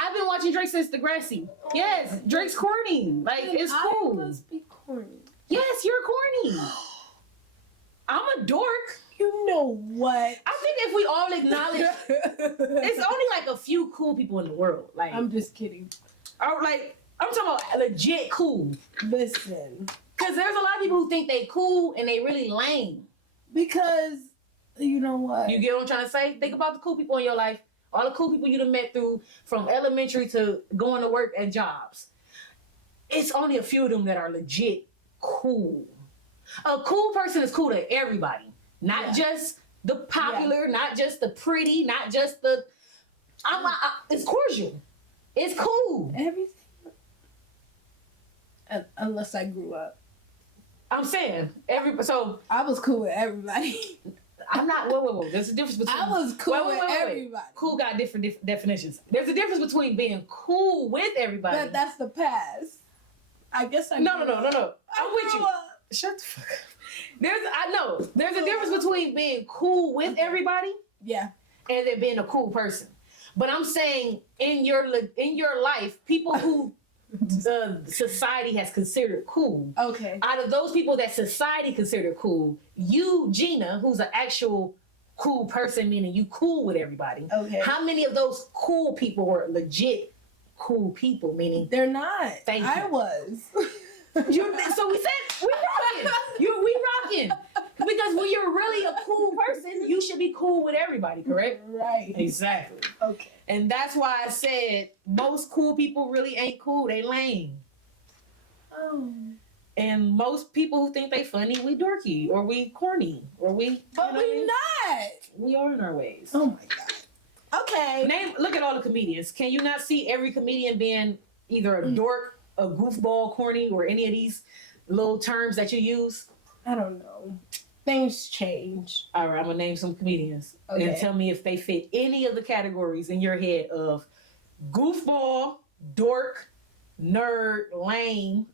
I've been watching Drake since Degrassi. Yes, Drake's corny. Like, it's I cool. must be corny. Yes, you're corny. I'm a dork. You know what? I think if we all acknowledge, it's only like a few cool people in the world. Like, I'm just kidding. I'm talking about legit cool. Listen, Because there's a lot of people who think they cool and they really lame. because you know what? You get what I'm trying to say? Think about the cool people in your life. All the cool people you done met through from elementary to going to work and jobs. It's only a few of them that are legit cool. A cool person is cool to everybody. Not just the popular, not just the pretty, not just the... it's cordial. It's cool. Everything. Unless I grew up. I'm saying, so I was cool with everybody. I'm not... Whoa. There's a difference between... I was cool Wait. with everybody. Cool got different definitions. There's a difference between being cool with everybody. But that's the past. I guess I No. grew up. I'm with you. Shut the fuck up. There's a difference between being cool with everybody Yeah. and then being a cool person. But I'm saying in your life, people who society has considered cool. Okay. Out of those people that society considered cool, you, Gina, who's an actual cool person, meaning you cool with everybody. Okay. How many of those cool people were legit cool people? Meaning, They're not. Thank I you. was. so we said we rocking. We rocking because when you're really a cool person, you should be cool with everybody. Correct? Right. Exactly. Okay. And that's why I said most cool people really ain't cool. They lame. Oh. And most people who think they funny, we dorky or we corny or we. But we not. We are in our ways. Oh my god. Okay. Look at all the comedians. Can you not see every comedian being either a dork, a goofball, corny, or any of these little terms that you use? I don't know. Things change. All right, I'm gonna name some comedians and tell me if they fit any of the categories in your head of goofball, dork, nerd, lame.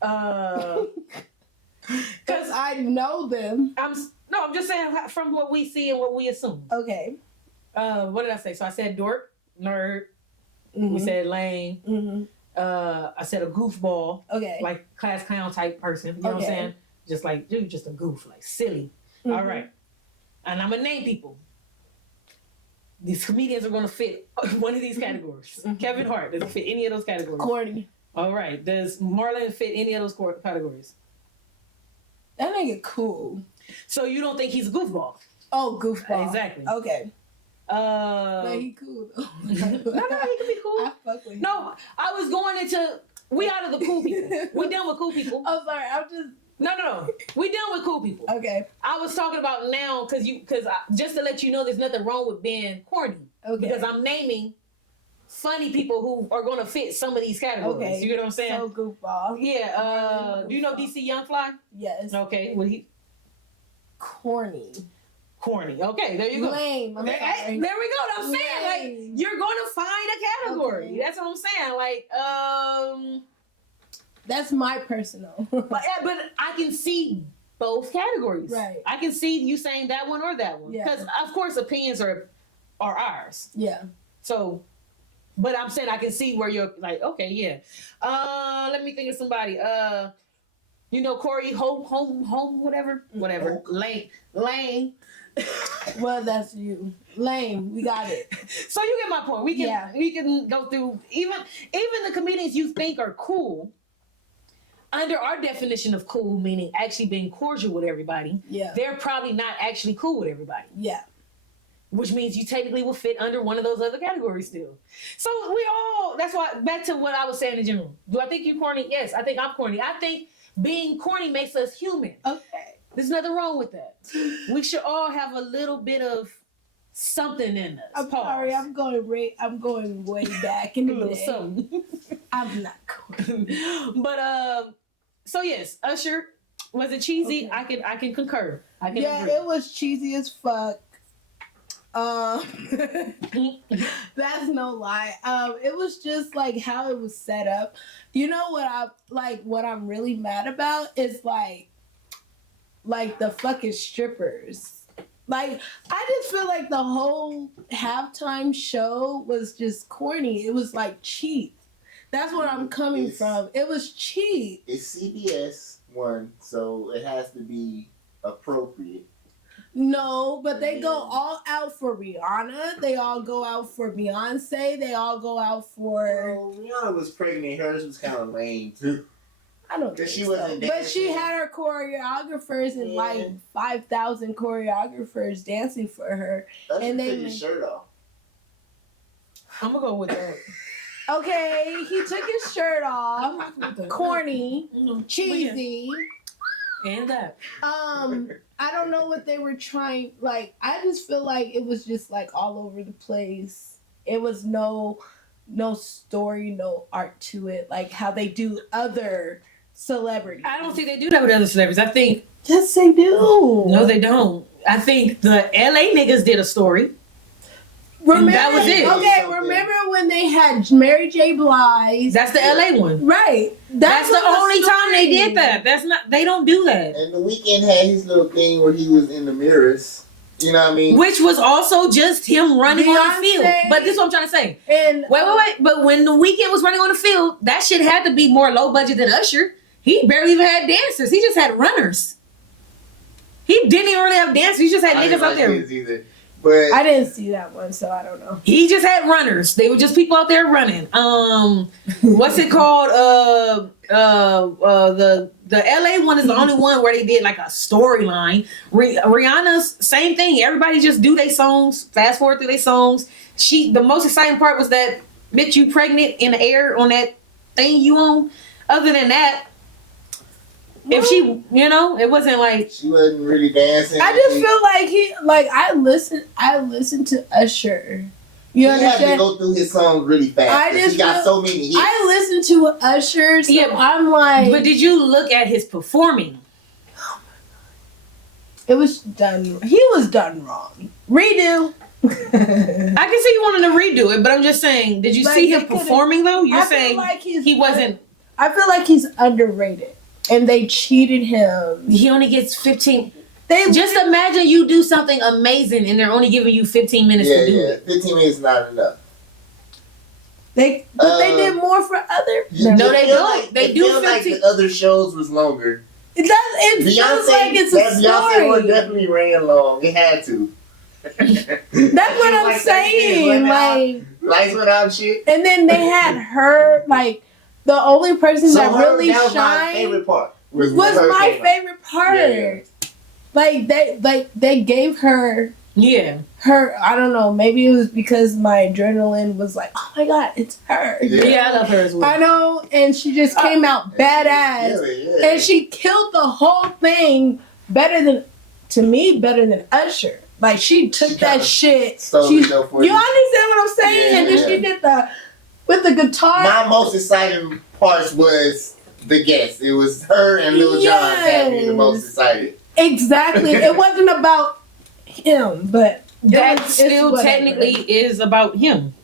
Because I know them. I'm just saying from what we see and what we assume. Okay. What did I say? So I said dork, nerd. Mm-hmm. We said lame. Mm-hmm. I said a goofball. Okay. Like class clown type person. You know what I'm saying? Just like, dude, just a goof, like silly. Mm-hmm. All right. And I'm gonna name people. These comedians are gonna fit one of these categories. Mm-hmm. Kevin Hart doesn't fit any of those categories. Corny. All right. Does Marlon fit any of those categories? That nigga cool. So you don't think he's a goofball? Oh, goofball. Exactly. Okay. But he cool though. No, he can be cool. I fuck with him. No, I was going into we out of the cool people. We done with cool people. I'm sorry. I'm just. No. We done with cool people. Okay. I was talking about now because just to let you know, there's nothing wrong with being corny. Okay. Because I'm naming funny people who are going to fit some of these categories. Okay. You know what I'm saying? So goofball. Yeah. Do you know DC Young Fly? Yes. Okay. Well, corny. Okay, there you go. Lame. I'm sorry. There we go. I'm saying like you're going to find a category. Okay. That's what I'm saying. Like that's my personal. but I can see both categories. Right. I can see you saying that one or that one. Because of course opinions are ours. Yeah. So, but I'm saying I can see where you're like, okay, yeah. Let me think of somebody. Corey home, whatever. Lame. Well, that's you. Lame. We got it. So you get my point. We can go through even the comedians you think are cool. Under our definition of cool, meaning actually being cordial with everybody, they're probably not actually cool with everybody. Yeah. Which means you technically will fit under one of those other categories still. So that's why, back to what I was saying in general. Do I think you're corny? Yes, I think I'm corny. I think being corny makes us human. Okay. There's nothing wrong with that. We should all have a little bit of something in us. I'm sorry, I'm going way back in the day. Something. I'm not corny. But so yes, Usher, was it cheesy? Okay. I can concur. I can agree. It was cheesy as fuck. That's no lie. It was just like how it was set up. You know what I'm really mad about is like the fucking strippers. Like, I just feel like the whole halftime show was just corny. It was like cheap. That's where I'm coming from. It was cheap. It's CBS one, so it has to be appropriate. No, but they go all out for Rihanna. They all go out for Beyonce. They all go out for... Well, Rihanna was pregnant. Hers was kind of lame, too. I don't think so. But she had her choreographers and like 5,000 choreographers dancing for her. And they took his shirt off. I'm going to go with that. Okay, he took his shirt off. Corny. Cheesy. And that. I don't know what they were trying. Like, I just feel like it was just like all over the place. It was no story, no art to it. Like how they do other celebrities. I don't think they do that with other celebrities. I think yes, they do. No, they don't. I think the LA niggas did a story. Remember, that was it. Okay, remember when they had Mary J. Blige? That's the LA one. Right. That's the only time they did that. They don't do that. And The Weeknd had his little thing where he was in the mirrors. You know what I mean? Which was also just him running on the field. But this is what I'm trying to say. And wait. But when The Weeknd was running on the field, that shit had to be more low budget than Usher. He barely even had dancers. He just had runners. He didn't even really have dancers. He just had niggas out there. But I didn't see that one, so I don't know. He just had runners. They were just people out there running. What's it called? The LA one is the only one where they did like a storyline. Rihanna's same thing. Everybody just do their songs, fast forward through their songs. The most exciting part was that bitch you pregnant in the air on that thing you own. Other than that, If she, it wasn't like She wasn't really dancing. I just feel like I listen to Usher. You He had to understand? go through his songs really fast. I just he got feel- so many hits. I listen to Usher, so Yeah, I'm like, But did you look at his performing? it was done. He was done wrong. Redo. I can see you wanting to redo it, but I'm just saying, did you Like, see they him could've- performing though? You're I feel saying like he wasn't. I feel like he's underrated, and they cheated him. He only gets 15. They Just imagine you do something amazing and they're only giving you 15 minutes to do it. 15 minutes is not enough. they did more for other. No, they feel don't. They do feel like 15 the other shows was longer. It feels like it's a Beyonce one story. definitely ran long. It had to. That's what I'm saying. Like, Lights went out and shit. and then they had her. Like, the only person that really that was my shined favorite part. was when her my came out. favorite part. Yeah. They gave her. Yeah. I don't know, maybe it was because my adrenaline was like, oh my god, it's her. Yeah, I love her as well. I know, and she just came out badass, Yeah. and she killed the whole thing better than Usher. Like, she took that shit. Stole She, the show for you you. understand what I'm saying? And then Yeah. she did with the guitar. My most exciting parts was the guest. It was her and Lil Jon had me the most excited. Exactly. It wasn't about him, but That it's still whatever. technically is about him.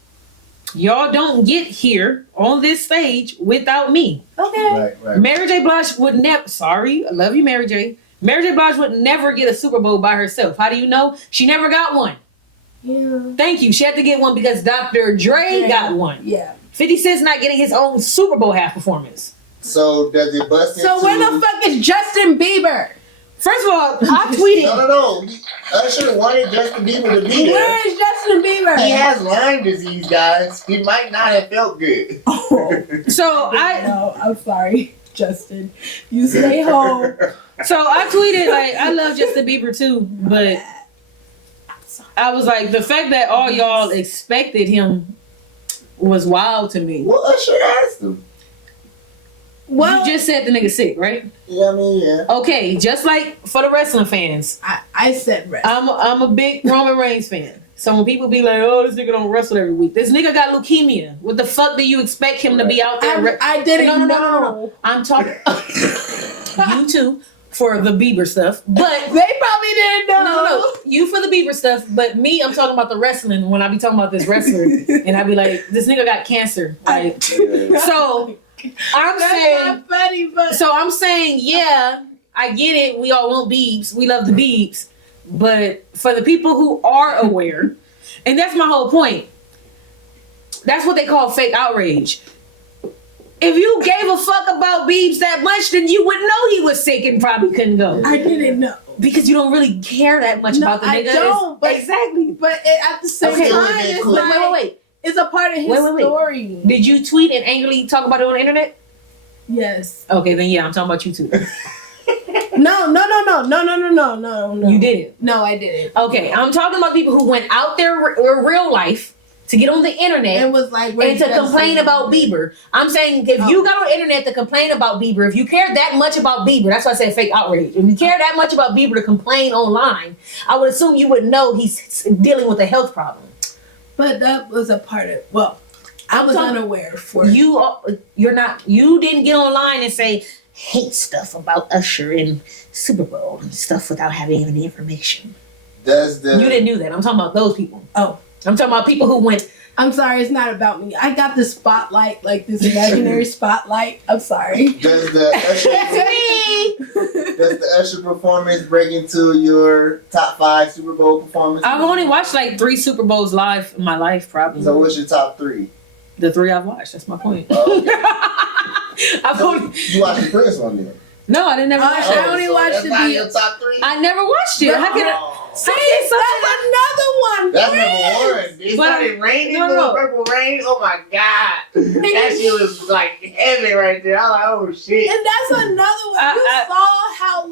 Y'all don't get here on this stage without me. Okay. Right. Mary J. Blige would never. Sorry, I love you, Mary J. Mary J. Blige would never get a Super Bowl by herself. How do you know? She never got one. Yeah. Thank you. She had to get one because Dr. Dre got one. Yeah. 50 Cent's not getting his own Super Bowl half performance. So does it bust into... So where the fuck is Justin Bieber? First of all, I tweeted. No. Usher wanted Justin Bieber to be there. Where is Justin Bieber? He has Lyme disease, guys. He might not have felt good. So No, I'm sorry, Justin. You stay home. I tweeted like I love Justin Bieber too, but I was like the fact that all y'all expected him was wild to me. Well, Usher asked him. Well, You just said the nigga sick, right? Yeah, I mean, yeah. Okay, just like for the wrestling fans, I said rest. I'm a big Roman Reigns fan. So when people be like, "Oh, this nigga don't wrestle every week," this nigga got leukemia. What the fuck do you expect him to be out there? I didn't know. No. I'm talking you too for the Bieber stuff, but They probably didn't know. no, you for the Bieber stuff, but me, I'm talking about the wrestling. When I be talking about this wrestler, and I be like, "This nigga got cancer." Like, so I'm That's saying. not funny, but So I'm saying, yeah, I get it. We all want Biebs. We love the Biebs. But for the people who are aware, and that's my whole point, that's what they call fake outrage. If you gave a fuck about Biebs that much, then you would know he was sick and probably couldn't go. I didn't know. Because you don't really care that much No, about the I nigga. don't, but- Exactly. But at the same Okay. time, Wait, it's wait, like Wait. it's a part of his Wait. story. Did you tweet and angrily talk about it on the internet? Yes. Okay, then yeah, I'm talking about you too. No. You did. No, I didn't. Okay, I'm talking about people who went out there real life to get on the internet It was like and to complain about Bieber. I'm saying if you got on the internet to complain about Bieber, if you cared that much about Bieber, that's why I said fake outrage. If you care that much about Bieber to complain online, I would assume you would know he's dealing with a health problem. But that was a part of. Well, I was unaware for You didn't get online and say hate stuff about Usher and Super Bowl and stuff without having any information. You You didn't do that. I'm talking about those people. Oh. I'm talking about people who went. I'm sorry, it's not about me. I got the spotlight, like this imaginary spotlight. I'm sorry. Does the Usher performance break into your top 5 Super Bowl performances? I've only watched like 3 Super Bowls live in my life, probably. So what's your top 3? The 3 I've watched. That's my point. Oh, okay. I've only, You watched the first one then? no, I didn't never watch I it. only watched that's the not beat. your top 3? I never watched it. How can I? Oh. See, that's another one. That's number 1. It But- started raining, no. little purple rain. Oh my god. That shit was like heavy right there. I was like, oh shit. And that's another one. You saw how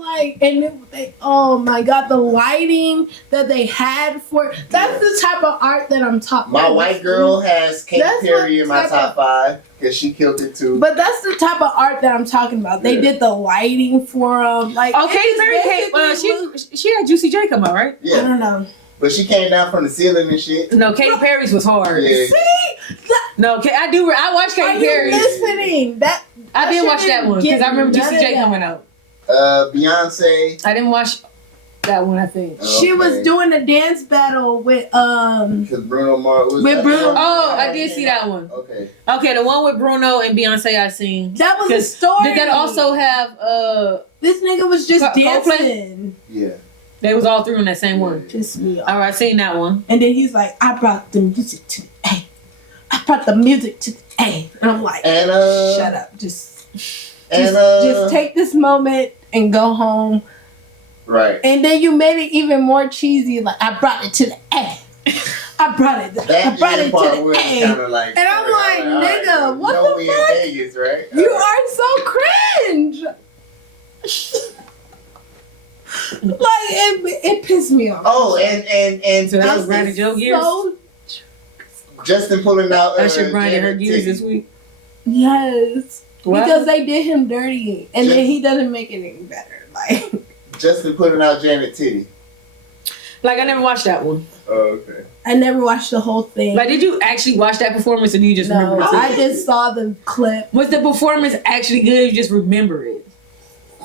oh my god, the lighting that they had for that's the type of art that I'm talking My about. white girl has Katy That's Perry what in my type top 5 because she killed it too. But that's the type of art that I'm talking about. They Yeah. did the lighting for them. Like, Oh, Katy it Perry just came. basically She had Juicy J come out, right? I Yeah, don't know. but she came down from the ceiling and shit. No, Katy Perry's was hard. Yeah. See? No, I watched Are Katy you Perry. listening? I did shit watch that didn't one because get I remember none Juicy of J that. coming out. Beyonce. I didn't watch that one. I think. She was Okay. doing a dance battle with Because Bruno Mars was With that Bruno- the one? Oh, I did see that one. Okay. Okay, the one with Bruno and Beyonce I seen. that was a 'Cause story. Did that also have This nigga was just Coldplay? dancing. Yeah. They was all through in that same one. Just me. All right, I seen that one. And then he's like, I brought the music to the A. I brought the music to the A. And I'm like, And shut up. Just And take this moment and go home. Right. And then you made it even more cheesy. Like, I brought it to the A. I brought it. I That brought end it part to the was A. kind of like. And I'm like, all right, nigga, well, what you know the we fuck? in Vegas, right? You All right. are so cringe. Like it pissed me off. Oh, and So that was Justin, Brandon Joe Gears. So Justin pulling out. Usher grinding her Janet gears Titty. this week. yes, What? because they did him dirty, and then Just- he doesn't make it any better. Like Justin putting out Janet Titty. Like I never watched that one. Oh, okay. I never watched the whole thing. Like, did you actually watch that performance, or do you just remember no, the I just saw the clip. Was the performance actually good? You just remember it.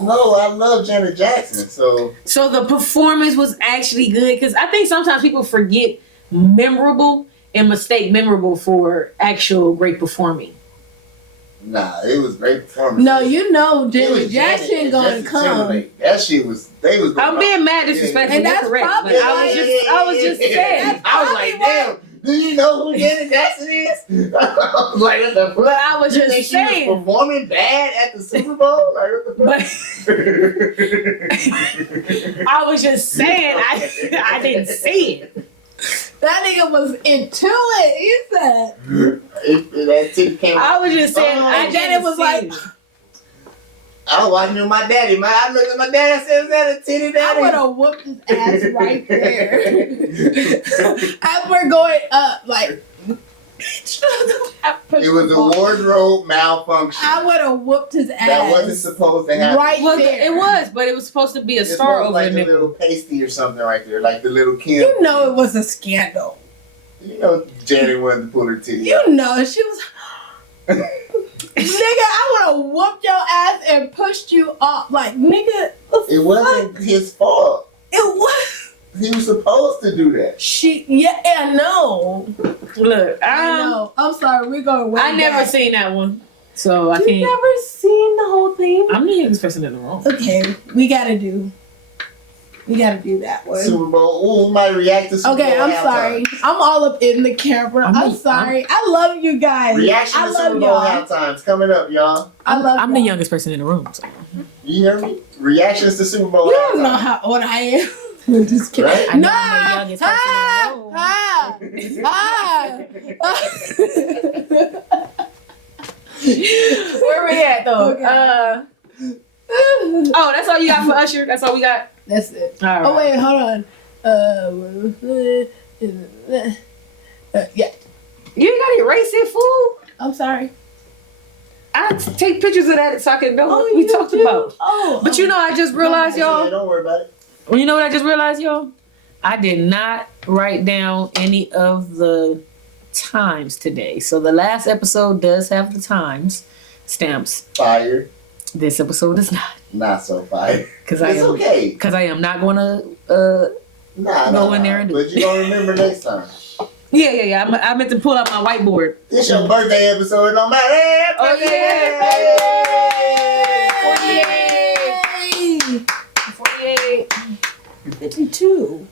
No, I love Janet Jackson. So So the performance was actually good because I think sometimes people forget memorable and mistake memorable for actual great performing. nah, it was great performance. No, you know, It Janet was Jackson Janet and gonna Justin come. Timberlake. That shit was. They was. Going I'm being mad disrespectful. And You're that's correct. probably But I why- was just saying. That's I was probably like, why- damn. Do you know who Janet Jackson is? I was like, what the But fuck? I was You just think she was saying. performing bad at the Super Bowl? Like, what the fuck? I was just saying. I didn't see it. That nigga was into it. He said, That titty came I was just saying. Oh, I and Janet was like, I was watching with my daddy. I looked at my dad and said, is that a titty I daddy? would have whooped his ass right there. As we're going up, like, It was a wardrobe malfunction. I would have whooped his ass. That wasn't supposed to happen. right well, there. it was, but it was supposed to be a It's star more over like the a little nipple. pasty or something right there, like the little Kim. You know it was a scandal. You know Janet wanted to pull her titty. You know she was. Nigga, I would have whooped your ass and pushed you off. Like, nigga, It wasn't his fault. it was. He was supposed to do that. Yeah, I know. Look, I know. I'm sorry, we're going way I never back. seen that one, so I You can't. never seen the whole thing? I'm the youngest person in the room. Okay, we gotta do that one. Super Bowl. Ooh, might react to Super Okay, Bowl I'm halftime. sorry. I'm all up in the camera. I'm sorry. I love you guys. Reaction I to love Super Bowl y'all. halftime's coming up, y'all. I love I'm the y'all. youngest person in the room. So. You hear me? Reactions to Super Bowl You don't know halftime. how old I am. I'm just kidding. Right? I know No! I'm the youngest person in the room. Where we at though? Okay. Oh, that's all you got for Usher? That's all we got? That's it. All right. Oh wait, hold on. Yeah, You ain't gotta erase it, fool. I'm sorry. I take pictures of that so I can know what we you talked do? about. Oh, But you know, I just realized, Yeah, y'all. don't worry about it. Well, you know what I just realized, y'all? I did not write down any of the times today. So the last episode does have the times stamps. Fire. This episode does not. Not so fire. Because It's okay. I am not going to Go in there and do But it. you gonna remember next time. Yeah. I meant to pull out my whiteboard. This your birthday episode. It don't matter. Hey, Oh, birthday. 48. 52.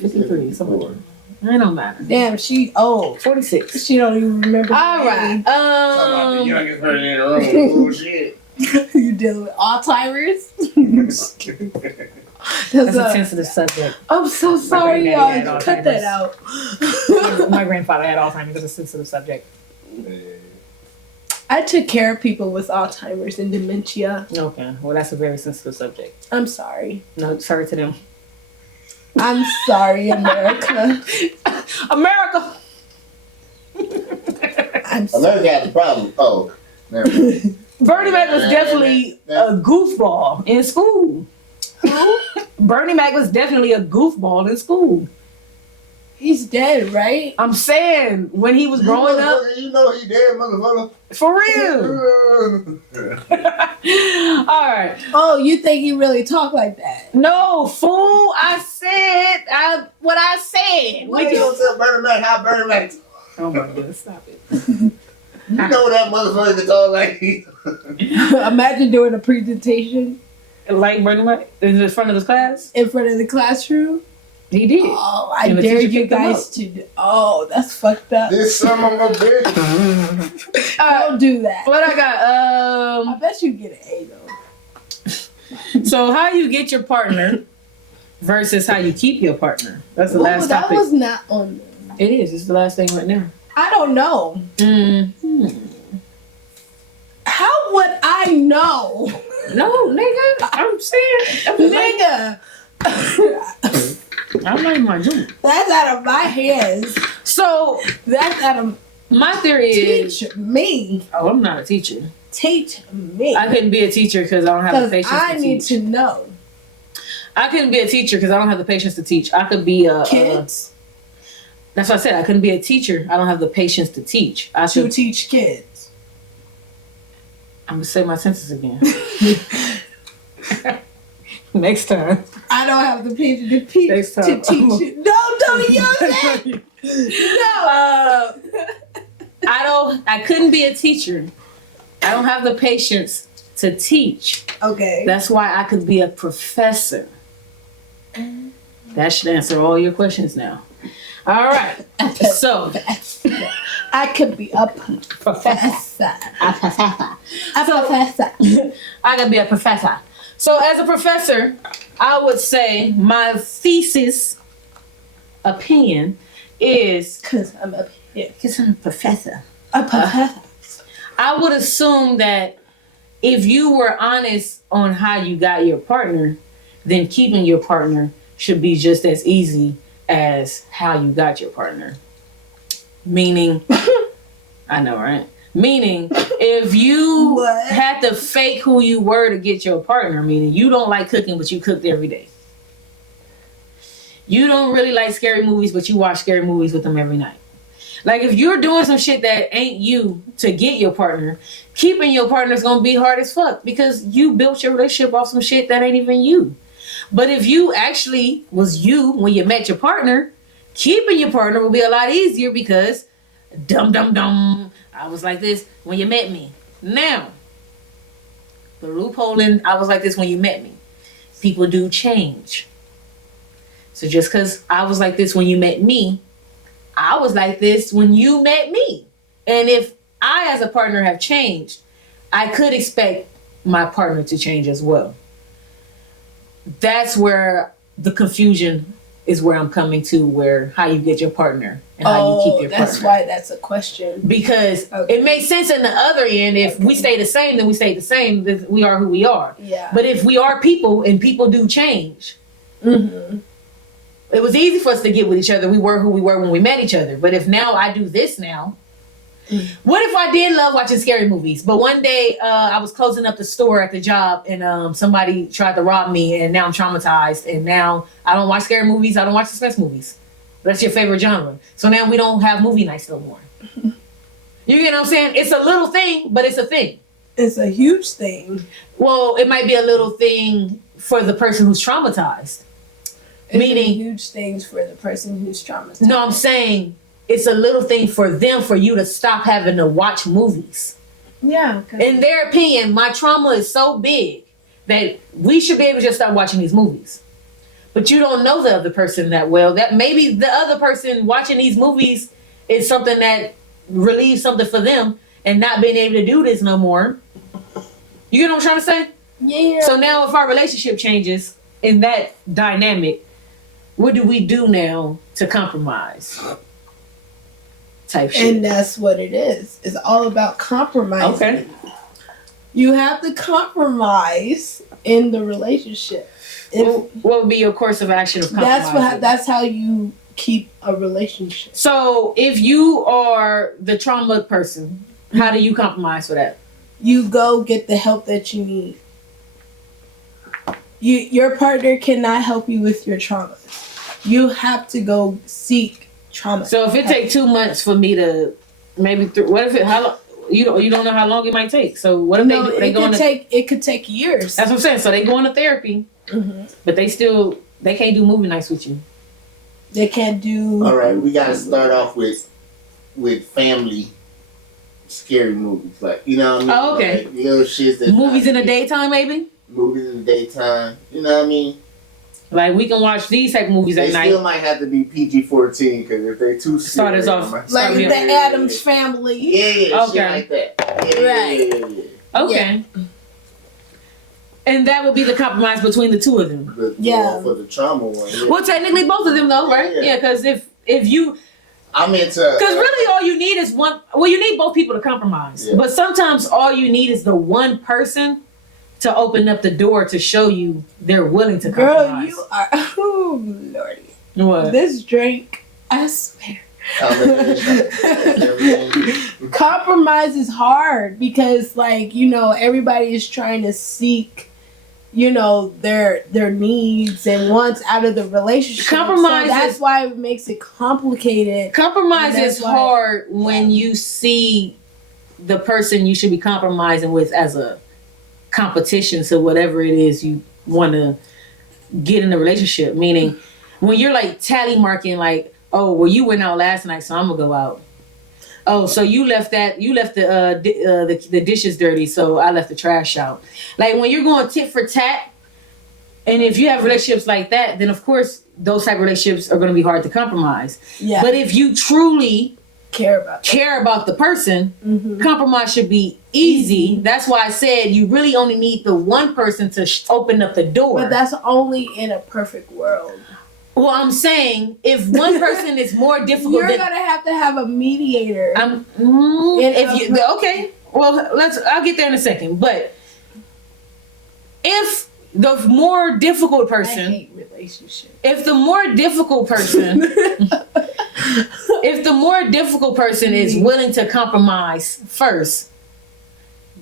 53. Somewhere. It don't matter. Damn, she old. 46. She don't even remember. All right. Talking about the youngest person in the room. Bullshit. You dealing with Alzheimer's? That's a sensitive subject. I'm so sorry, y'all. Cut that out. My grandfather had Alzheimer's. It's a sensitive subject. I took care of people with Alzheimer's and dementia. Okay, well, that's a very sensitive subject. I'm sorry. No, sorry to them. I'm sorry, America. America! America has a problem. Oh, never mind. Bernie Mac was definitely a goofball in school. Who? Bernie Mac was definitely a goofball in school. He's dead, right? I'm saying, when he was growing up. You know he dead, motherfucker. For real. All right. Oh, you think he really talked like that? No, fool. I said what I said. What you gonna tell Bernie Mac how Bernie Mac? Oh my goodness, stop it. You know that motherfucker can talk like he. Imagine doing a presentation Like Bernie Mac in front of the class? in front of the classroom. He did. Oh, I And the dare teacher you picked him guys up. to. Oh, that's fucked up. This son of a bitch. Don't do that. What I got? I bet you get an A though. So how you get your partner versus how you keep your partner? That's the last that topic. was not on. It is. It's the last thing right now. I don't know. Mm-hmm. How would I know? No, nigga. I'm saying. Nigga. I'm not even doing. That's out of my hands. So That's out of my theory is. teach me. Oh, I'm not a teacher. Teach me. I couldn't be a teacher because I don't have the Because patience I to need teach. to know. I couldn't be a teacher because I don't have the patience to teach. I could be a Kids that's what I said. I couldn't be a teacher. I don't have the patience to teach. I to should. teach kids. I'm gonna say my sentences again. Next time. I don't have the patience to teach. Next time. To teach you. No, don't yell that. No. I couldn't be a teacher. I don't have the patience to teach. Okay. That's why I could be a professor. That should answer all your questions now. All right. So I could be a professor. A professor. I could be a professor. So as a professor, I would say my thesis opinion is Because I'm up here. because I'm a professor. A professor. I would assume that if you were honest on how you got your partner, then keeping your partner should be just as easy as how you got your partner. Meaning, I know, right? Meaning, if you What? had to fake who you were to get your partner, meaning you don't like cooking, but you cooked every day. You don't really like scary movies, but you watch scary movies with them every night. Like, if you're doing some shit that ain't you to get your partner, keeping your partner is going to be hard as fuck because you built your relationship off some shit that ain't even you. But if you actually was you when you met your partner, keeping your partner will be a lot easier because I was like this when you met me. Now, the loophole in I was like this when you met me. People do change. So just because I was like this when you met me, I was like this when you met me. And if I as a partner have changed, I could expect my partner to change as well. That's where the confusion is where I'm coming to, where how you get your partner and how you keep your partner. That's why that's a question. Because it makes sense in the other end. If we stay the same, then we stay the same. Then we are who we are. Yeah. But if we are people and people do change, Mm-hmm. it was easy for us to get with each other. We were who we were when we met each other. But if now I do this now, what if I did love watching scary movies? But one day I was closing up the store at the job and somebody tried to rob me and now I'm traumatized. And now I don't watch scary movies. I don't watch suspense movies. That's your favorite genre. So now we don't have movie nights no more. You get what I'm saying? It's a little thing, but it's a thing. It's a huge thing. Well, it might be a little thing for the person who's traumatized. It's Meaning- a huge things for the person who's traumatized. No, I'm saying it's a little thing for them, for you to stop having to watch movies. Yeah. In their opinion, my trauma is so big that we should be able to just stop watching these movies. But you don't know the other person that well. That maybe the other person watching these movies is something that relieves something for them and not being able to do this no more. You get what I'm trying to say? Yeah. So now if our relationship changes in that dynamic, what do we do now to compromise? Type shit. And that's what it is. It's all about compromising. Okay. You have to compromise in the relationship. What would be your course of action of compromising? That's how you keep a relationship. So if you are the trauma person, how do you compromise for that? You go get the help that you need. Your partner cannot help you with your trauma. You have to go seek trauma. So if it takes 2 months for me to maybe what if it how long you don't know how long it might take. So what if they go it could take years. That's what I'm saying. So they go into therapy, but they can't do movie nights with you. They can't do. All right, we gotta start off with family scary movies, like you know what I mean. Oh, okay. Like, little shit that movies in the daytime, maybe. Movies in the daytime, you know what I mean. Like we can watch these type of movies at night. They still might have to be PG-14 because if they too start us off like the Addams Family. Yeah, okay, shit like that. Yeah, right. Okay. Yeah. And that would be the compromise between the two of them. For the trauma one. Yeah. Well, technically both of them though, right? Yeah, because if you. I'm into. Because really, all you need is one. Well, you need both people to compromise, but sometimes all you need is the one person to open up the door to show you they're willing to compromise. Girl, you are. Oh lordy. What? This drink, I swear. Compromise is hard because, like, you know, everybody is trying to seek, you know, their needs and wants out of the relationship. Compromise. So that's why it makes it complicated. Compromise is hard when you see the person you should be compromising with as a competition to whatever it is you want to get in a relationship. Meaning, when you're like tally marking, like, oh, well, you went out last night, so I'm gonna go out. Oh, so you left the dishes dirty, so I left the trash out. Like when you're going tit for tat, and if you have relationships like that, then of course those type of relationships are gonna be hard to compromise. Yeah. But if you truly care about the person, compromise should be easy. That's why I said you really only need the one person to open up the door. But that's only in a perfect world. Well, I'm saying if one person is more difficult, you're gonna have a mediator. Okay. Well, I'll get there in a second. But if the more difficult person, I hate relationships. If the more difficult person, is willing to compromise first,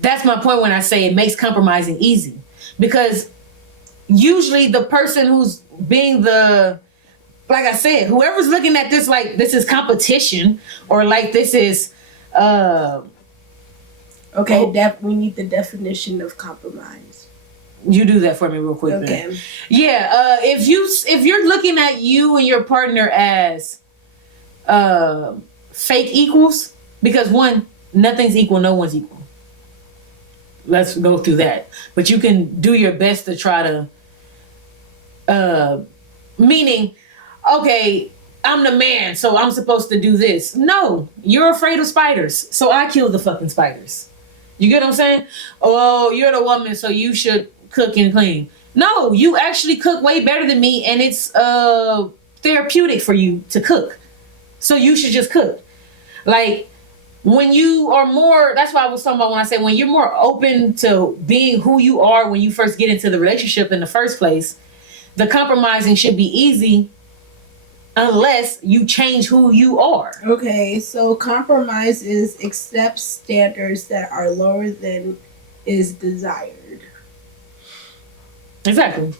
that's my point when I say it makes compromising easy. Because usually the person who's being like I said, whoever's looking at this like this is competition or like this is we need the definition of compromise. You do that for me real quick. Okay. Then. Yeah, if you're looking at you and your partner as fake equals, because one, nothing's equal, no one's equal. Let's go through that. But you can do your best to try to meaning, okay, I'm the man, so I'm supposed to do this. No, you're afraid of spiders, so I kill the fucking spiders. You get what I'm saying? Oh, you're the woman, so you should cook and clean. No, you actually cook way better than me, and it's therapeutic for you to cook. So you should just cook. Like, when you are more, that's what I was talking about when I said when you're more open to being who you are when you first get into the relationship in the first place, the compromising should be easy unless you change who you are. Okay, so compromise is accept standards that are lower than is desired. Exactly.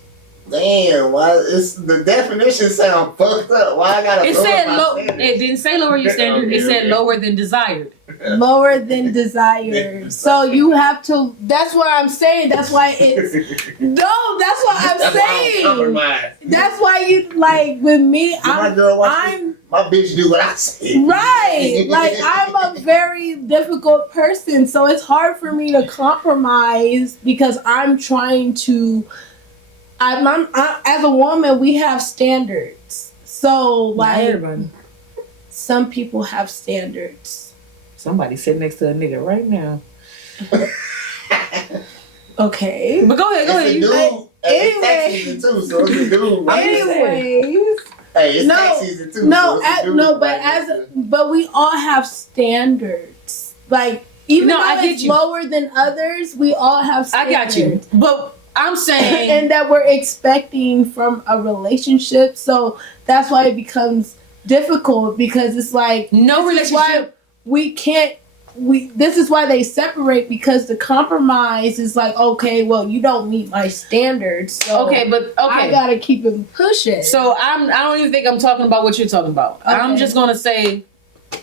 Damn, why is the definition sound fucked up? Why I gotta? It said low. It didn't say lower your standard. It said lower than desired. Lower than desired. So you have to. That's what I'm saying. That's why it's. No, that's what I'm saying. That's why you like with me. I'm. My bitch do what I say. Right. Like I'm a very difficult person, so it's hard for me to compromise because I'm trying to. I'm as a woman, we have standards. So, like, some people have standards. Somebody sitting next to a nigga right now. Okay. But go ahead. Hey, it's tax season too, so it's a dude. Right? Anyways. Hey, it's tax season too. No, so it's a dude but we all have standards. Like even though it's you. lower than others, we all have standards. I got you. But I'm saying and that we're expecting from a relationship. So that's why it becomes difficult because it's like no relationship. We can't. This is why they separate because the compromise is like, okay, well, you don't meet my standards. So I gotta keep it pushing. So I don't even think I'm talking about what you're talking about. Okay. I'm just gonna say,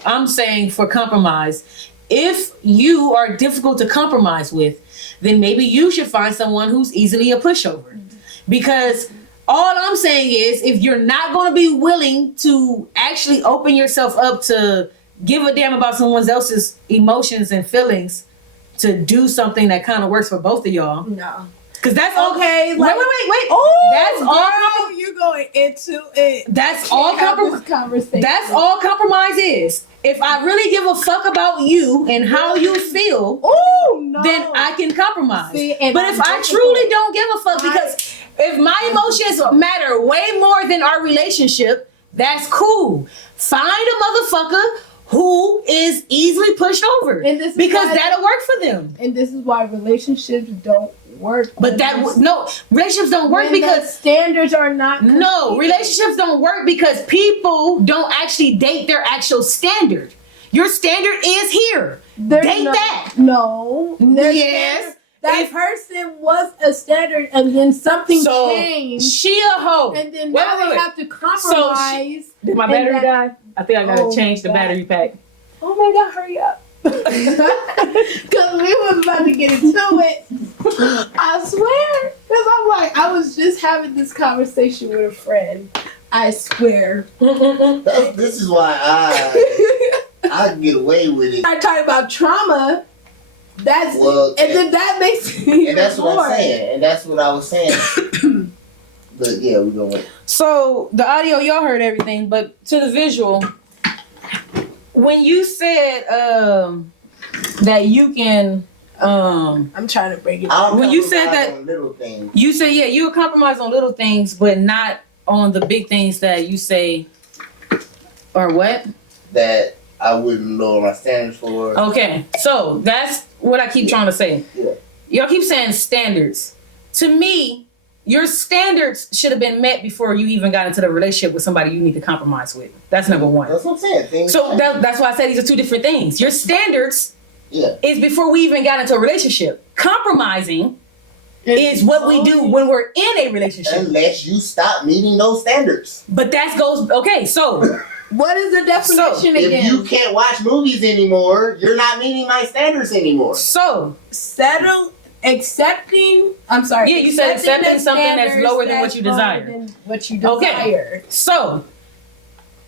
I'm saying for compromise, if you are difficult to compromise with, then maybe you should find someone who's easily a pushover. Because all I'm saying is, if you're not gonna be willing to actually open yourself up to give a damn about someone else's emotions and feelings to do something that kind of works for both of y'all. No. Because that's okay. Like, wait. Oh, that's all. You're going into it. That's all conversation. That's all compromise is. If I really give a fuck about you and how you feel, then I can compromise. See, but if I truly don't give a fuck, because if my emotions matter way more than our relationship, that's cool. Find a motherfucker who is easily pushed over, because that'll work for them. And this is why relationships don't work. But relationships don't work because standards are not. No, relationships don't work because people don't actually date their actual standard. Your standard is here. Date that. No. Yes. That person was a standard, and then something changed. She a hoe. And then now they have to compromise. Did my battery die? I think I gotta change the battery pack. Oh my God, hurry up. Because we was about to get into it. I swear. Because I'm like, I was just having this conversation with a friend. I swear. This is why I can get away with it. I talk about trauma. Then that makes me. And that's what I'm saying. And that's what I was saying. But yeah, we're going. So the audio, y'all heard everything, but to the visual, when you said that you can, I'm trying to break it down. When you said that, you said you would compromise on little things, but not on the big things that you say, or what? That I wouldn't lower my standards for. Okay, so that's what I keep trying to say. Yeah. Y'all keep saying standards. To me, your standards should have been met before you even got into the relationship with somebody you need to compromise with. That's number one. That's what I'm saying. That's why I said these are two different things. Your standards is before we even got into a relationship. Compromising is what we do when we're in a relationship. Unless you stop meeting those standards. But that goes, okay, so... What is the definition again? If you can't watch movies anymore, you're not meeting my standards anymore. So... Accepting, I'm sorry. Yeah, you said accepting something that's lower than what you desire. Okay. So,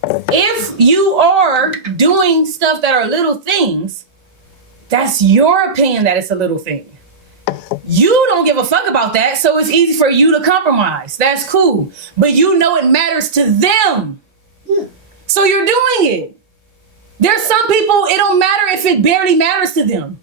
if you are doing stuff that are little things, that's your opinion that it's a little thing. You don't give a fuck about that, so it's easy for you to compromise. That's cool. But you know it matters to them. Yeah. So you're doing it. There's some people, it don't matter if it barely matters to them.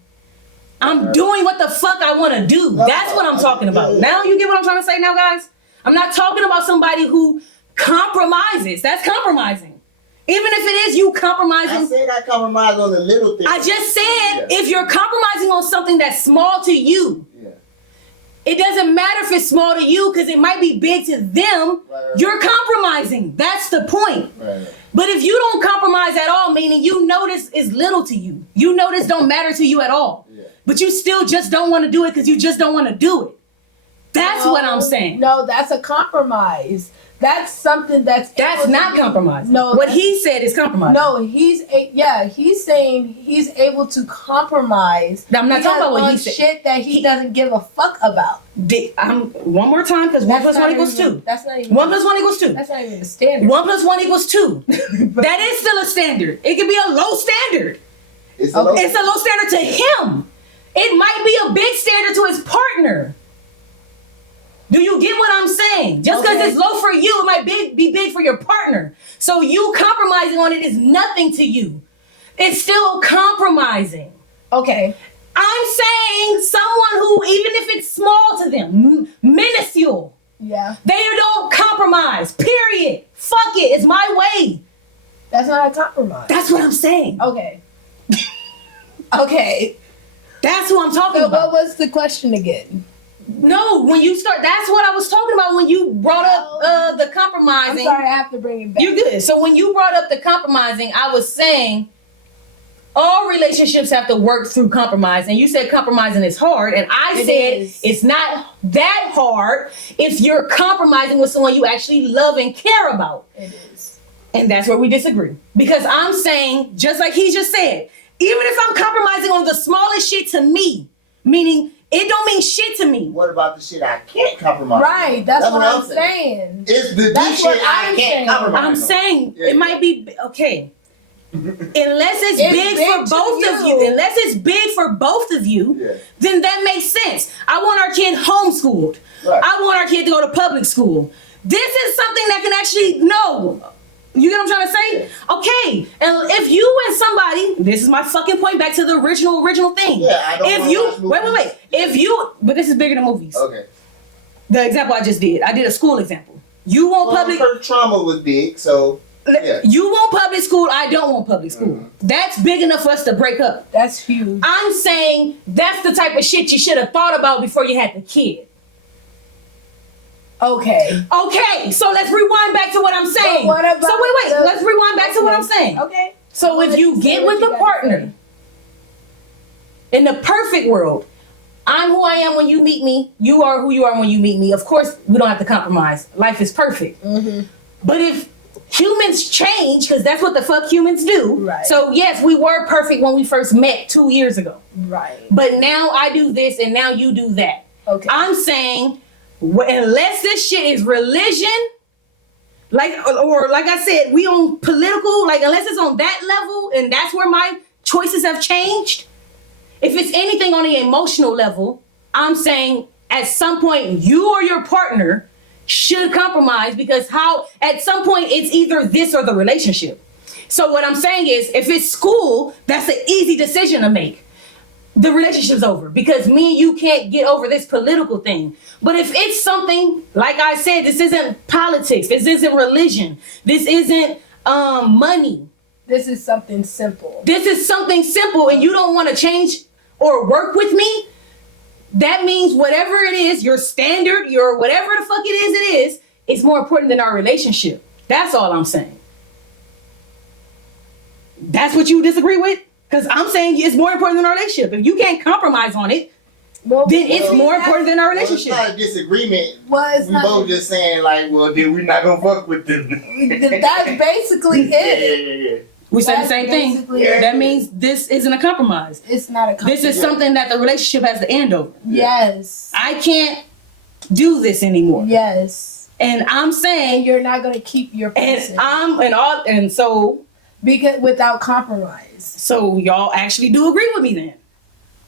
I'm doing what the fuck I want to do. That's what I'm talking about. Now you get what I'm trying to say now, guys? I'm not talking about somebody who compromises. That's compromising. Even if it is you compromising. I said I compromise on the little things. I just said if you're compromising on something that's small to you, it doesn't matter if it's small to you because it might be big to them. Right. You're compromising. That's the point. Right. But if you don't compromise at all, meaning you know this is little to you, you know this don't matter to you at all, but you still just don't want to do it because you just don't want to do it. That's what I'm saying. No, that's a compromise. That's something that's not compromise. No, what he said is compromise. No, he's saying he's able to compromise. I'm not talking about what he said. Shit that he doesn't give a fuck about. One more time, because 1 + 1 = 2. That's not even 1 + 1 = 2. That's not even a standard. 1 + 1 = 2. That is still a standard. It could be a low standard. It's a low standard to him. It might be a big standard to his partner. Do you get what I'm saying? Just because it's low for you, it might be big for your partner. So you compromising on it is nothing to you. It's still compromising. Okay. I'm saying someone who, even if it's small to them, minuscule, Yeah. they don't compromise. Period. Fuck it. It's my way. That's not a compromise. That's what I'm saying. Okay. Okay. That's who I'm talking So about. what was the question again? No, when you start, that's what I was talking about when you brought up the compromising. I'm sorry, I have to bring it back. You're good. So when you brought up the compromising, I was saying all relationships have to work through compromise. And you said compromising is hard. And I said it's not that hard if you're compromising with someone you actually love and care about. It is. And that's where we disagree. Because I'm saying, just like he just said, even if I'm compromising on the smallest shit to me, meaning it don't mean shit to me. What about the shit I can't compromise? Right, that's what I'm saying. It's the That's shit what I I'm can't saying. compromise. I'm saying it might be okay. Unless it's big big for to both of you. you, unless it's big for both of you, then that makes sense. I want our kid homeschooled. Right. I want our kid to go to public school. This is something that can actually no. You get what I'm trying to say? Okay. And if you and somebody, this is my fucking point back to the original thing. Yeah, I don't if wanna you watch movies. wait. If you but this is bigger than movies. Okay. The example I just did. I did a school example. You want public her trauma was big, so yeah. You want public school, I don't want public school. Mm-hmm. That's big enough for us to break up. That's huge. I'm saying that's the type of shit you should have thought about before you had the kid. Okay. Okay, so let's rewind back to what I'm saying. But what about So wait, let's rewind back to what I'm saying. Okay. So if you get with a partner, in the perfect world, I'm who I am when you meet me, you are who you are when you meet me. Of course, we don't have to compromise. Life is perfect. Mm-hmm. But if humans change, because that's what the fuck humans do. Right. So yes, we were perfect when we first met 2 years ago. Right. But now I do this and now you do that. Okay. I'm saying, unless this shit is religion, or like I said, we on political, like unless it's on that level and that's where my choices have changed. If it's anything on the emotional level, I'm saying at some point you or your partner should compromise, because at some point it's either this or the relationship. So what I'm saying is, if it's school, that's an easy decision to make. The relationship's over because me and you can't get over this political thing. But if it's something, like I said, this isn't politics, this isn't religion, this isn't money. This is something simple. This is something simple and you don't want to change or work with me, that means whatever it is, your standard, your whatever the fuck it is, it's more important than our relationship. That's all I'm saying. That's what you disagree with? Because I'm saying it's more important than our relationship. If you can't compromise on it, then it's more important than our relationship. Well, it's not a disagreement. Well, we both just saying like, well, then we're not gonna fuck with them. That's basically it. Yeah. We said the same thing. That means this isn't a compromise. It's not a compromise. This is something that the relationship has to end over. Yes. I can't do this anymore. Yes. And I'm saying you're not gonna keep your person. So because without compromise. So y'all actually do agree with me then?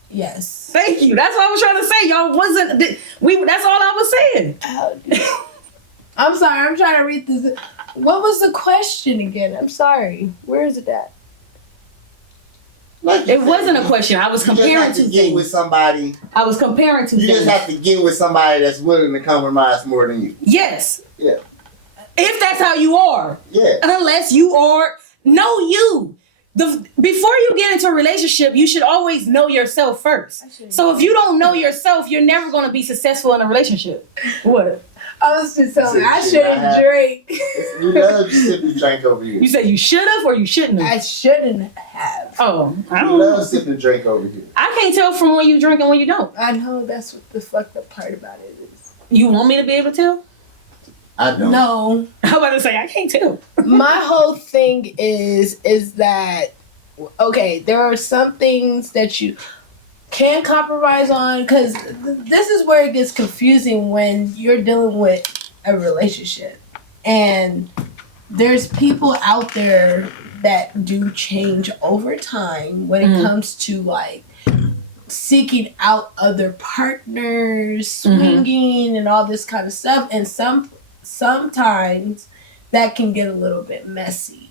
Yes. Thank you. That's what I was trying to say. Y'all wasn't that's all I was saying. I'm sorry, I'm trying to read this. What was the question again? I'm sorry. Where is it at? Like it wasn't a question. I was comparing two things. With somebody. I was comparing two things. You just have to get with somebody that's willing to compromise more than you. Yes. Yeah. If that's how you are. Yeah. Unless you are, know you. Before you get into a relationship, you should always know yourself first. So if you don't know yourself, you're never going to be successful in a relationship. What? I was just telling you, I shouldn't drink. You love to sip and drink over here. You said you should have or you shouldn't have? I shouldn't have. Oh, I don't know. You love know. sip and drink over here. I can't tell from when you drink and when you don't. I know, that's what the fucked up part about it is. You want me to be able to tell? I don't. No. I'm about to say, I can't tell. My whole thing is that, okay, there are some things that you can compromise on, because this is where it gets confusing when you're dealing with a relationship. And there's people out there that do change over time when it comes to like seeking out other partners, swinging and all this kind of stuff. And sometimes that can get a little bit messy.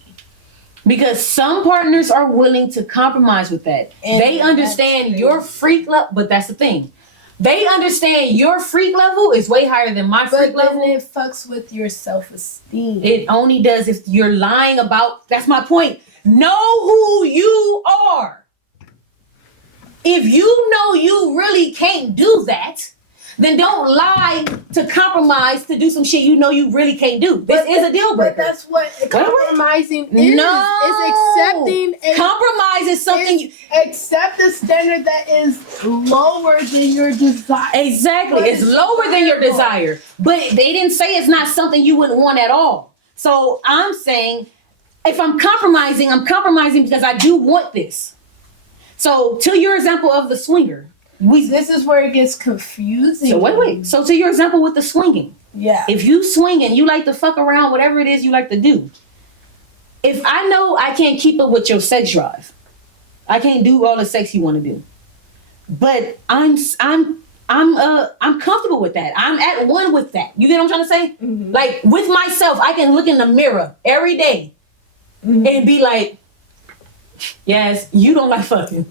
Because some partners are willing to compromise with that. And they understand your freak level, but that's the thing. They understand your freak level is way higher than my freak level. But then it fucks with your self-esteem. It only does if you're lying about, that's my point. Know who you are. If you know you really can't do that, then don't lie to compromise to do some shit you know you really can't do. This is a deal breaker. But that's what compromising is. No. It's accepting. Compromise is something accept a standard that is lower than your desire. Exactly. It's lower than your desire. But they didn't say it's not something you wouldn't want at all. So I'm saying if I'm compromising because I do want this. So to your example of the swinger. This is where it gets confusing. So wait. So to your example with the swinging. Yeah. If you swing and you like to fuck around, whatever it is you like to do. If I know I can't keep up with your sex drive, I can't do all the sex you want to do. But I'm comfortable with that. I'm at one with that. You get what I'm trying to say? Mm-hmm. Like with myself, I can look in the mirror every day and be like, yes, you don't like fucking.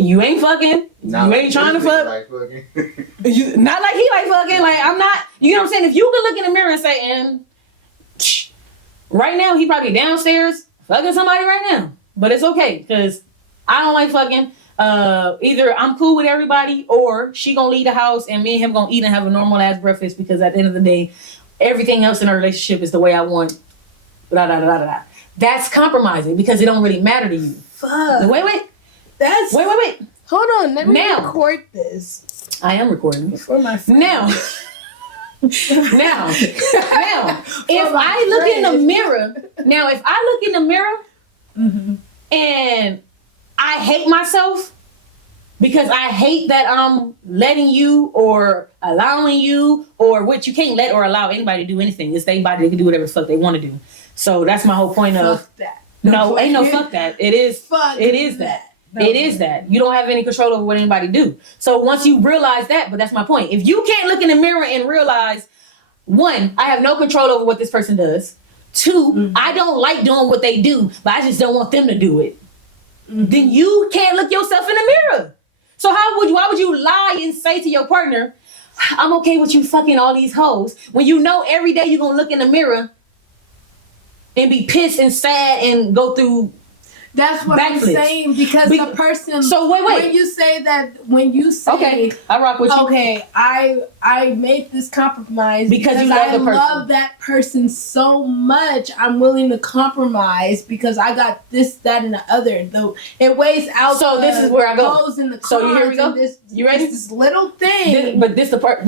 You ain't fucking. Not you like ain't trying to fuck. Like fucking. Not like he like fucking. Like I'm not. You know what I'm saying? If you can look in the mirror and say, and right now he probably downstairs fucking somebody right now, but it's okay because I don't like fucking. Either I'm cool with everybody or she gonna leave the house and me and him gonna eat and have a normal ass breakfast because at the end of the day, everything else in our relationship is the way I want. Blah, blah, blah, blah, blah. That's compromising because it don't really matter to you. Fuck. Wait. Wait. Hold on. Let me record this. I am recording. For my friend. Now, if I look in the mirror, and I hate myself because I hate that I'm letting you or allowing you or what you can't let or allow anybody to do anything. It's their body, they can do whatever the fuck they want to do. So that's my whole point of fuck that. No, ain't no fuck that. It is fuck it is that. No. It is that. You don't have any control over what anybody do. So once you realize that, but that's my point. If you can't look in the mirror and realize, one, I have no control over what this person does. Two, I don't like doing what they do, but I just don't want them to do it. Then you can't look yourself in the mirror. So why would you lie and say to your partner, I'm okay with you fucking all these hoes, when you know every day you're going to look in the mirror and be pissed and sad and go through. That's what I'm saying because the person. So wait. When you say, okay, I rock with you. Okay, I make this compromise because you love the person. I love that person so much. I'm willing to compromise because I got this, that, and the other. Though it weighs out. So this is where I go. So here we go. You ready? This little thing. This the problem.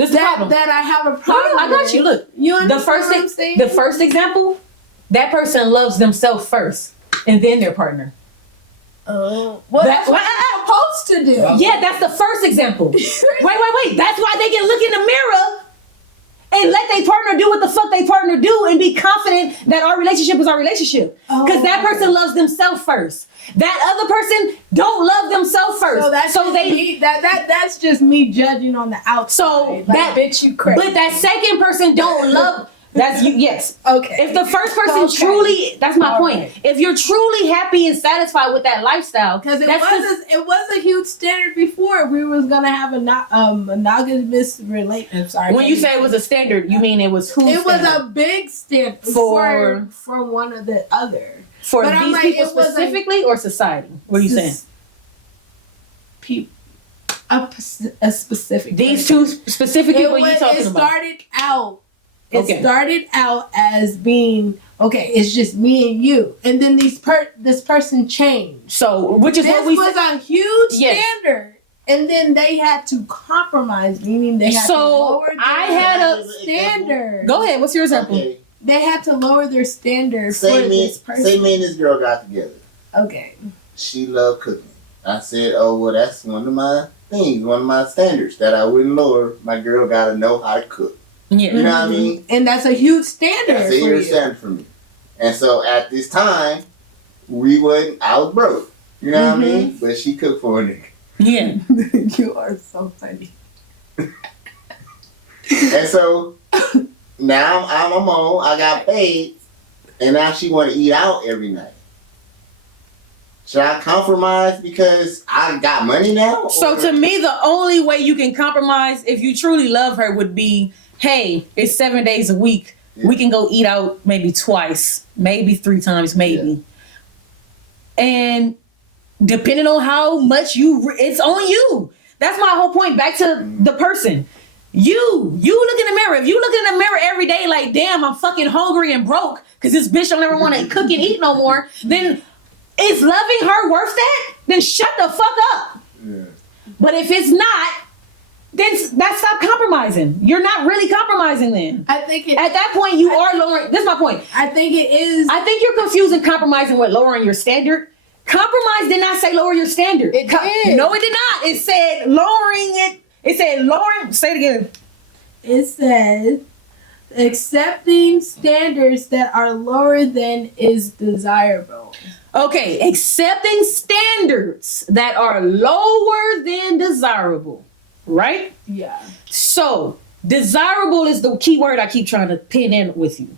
That I have a problem. I got you. Look, you understand what I'm saying? The first example, that person loves themselves first, and then their partner. Well, that's what I'm supposed to do. Yeah, that's the first example. Wait. That's why they can look in the mirror and let their partner do what the fuck they partner do and be confident that our relationship is our relationship. Because that person loves themselves first. That other person don't love themselves first. So that's just me judging on the outside. So like, that bitch, you crazy. But that second person don't love. That's you. Yes. Okay. If the first person truly, that's my point. Right. If you're truly happy and satisfied with that lifestyle, because it was a huge standard before we was gonna have a monogamous relationship. Sorry. When you say it was a standard, you mean it was who? It was a big standard for one or the other. For these people specifically, or society? What are you saying? People. A specific. These two specific people you're talking about. It started out as being, okay, it's just me and you. And then this person changed. So, which is what we This was a huge standard. And then they had to compromise, meaning they had to lower their standard. Go ahead, what's your example? Okay. They had to lower their standard this person. Say me and this girl got together. Okay. She loved cooking. I said, oh, well, that's one of my things, one of my standards that I wouldn't lower. My girl got to know how to cook. Yeah. You know what I mean? And that's a huge standard. That's a huge standard for me. And so at this time, I was broke. You know what I mean? But she cooked for a nigga. Yeah. You are so funny. And so now I'm on. I got paid. and now she want to eat out every night. Should I compromise because I got money now? So to me, the only way you can compromise if you truly love her would be, hey, it's 7 days a week. Yeah. We can go eat out maybe twice, maybe 3 times, maybe. Yeah. And depending on how much it's on you. That's my whole point. Back to the person. You look in the mirror. If you look in the mirror every day like, damn, I'm fucking hungry and broke because this bitch don't ever want to cook and eat no more, then is loving her worth that? Then shut the fuck up. Yeah. But if it's not, then stop compromising. You're not really compromising then. I think at that point you are lowering. This is my point. I think it is. I think you're confusing compromising with lowering your standard. Compromise did not say lower your standard. It did. No, it did not. It said lowering it. It said lowering. Say it again. It said accepting standards that are lower than is desirable. Okay, accepting standards that are lower than desirable, right? Yeah. So, desirable is the key word I keep trying to pin in with you.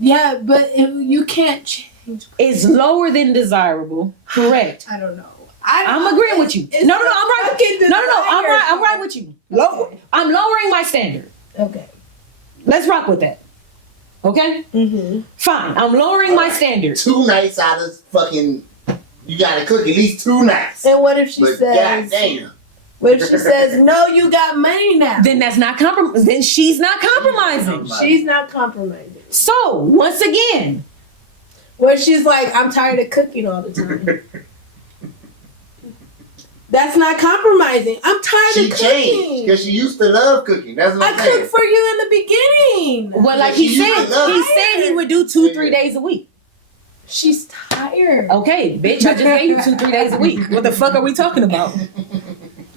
Yeah, but you can't change. It's lower than desirable, correct? I don't know. I'm agreeing with you. No, I'm right. No, I'm right with you. Okay. I'm lowering my standard. Okay. Let's rock with that. Okay? Mm-hmm. Fine. I'm lowering my standard. 2 nights out of fucking, you gotta cook at least 2 nights. And what if she says, goddamn. What if she says, no, you got money now? Then that's not compromise. Then she's not compromising. She's not compromising. So, once again. Where she's like, I'm tired of cooking all the time. That's not compromising. I'm tired of cooking. She changed because she used to love cooking. That's what I cooked for you in the beginning. Well, like he said he would do 2-3 days a week. She's tired. Okay, bitch, I just gave you 2-3 days a week. What the fuck are we talking about?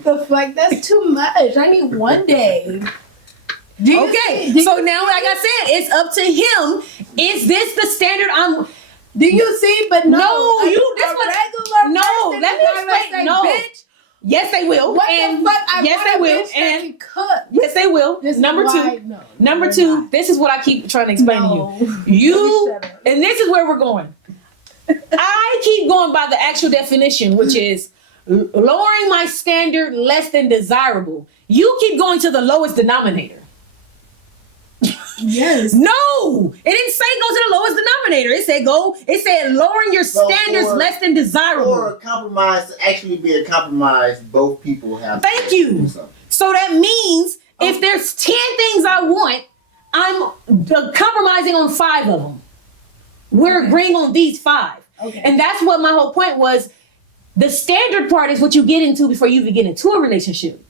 The fuck? That's too much. I need 1 day. Okay, so now, like I said, it's up to him. Is this the standard I'm... Do you see? But no, this one. No, let me explain. No, bitch. Yes, they will. What the fuck? Yes, they will. And cook. Yes, they will. Number two. This is what I keep trying to explain to you. And this is where we're going. I keep going by the actual definition, which is lowering my standard less than desirable. You keep going to the lowest denominator. Yes. No, it didn't say go to the lowest denominator. It said lowering your standards less than desirable. For a compromise to actually be a compromise, both people have. Thank you. So that means if there's 10 things I want, I'm compromising on 5 of them. We're agreeing on these 5. Okay. And that's what my whole point was. The standard part is what you get into before you even get into a relationship.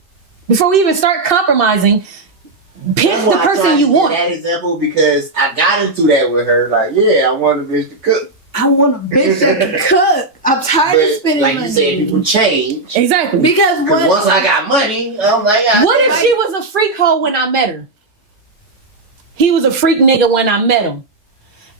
Before we even start compromising. Pick the person you want. That example because I got into that with her. Like, yeah, I want a bitch to cook. I want a bitch that can cook. I'm tired of spending money. Like you said, people change. Exactly. Because once I got money, I'm like, what if she was a freak hoe when I met her? He was a freak nigga when I met him.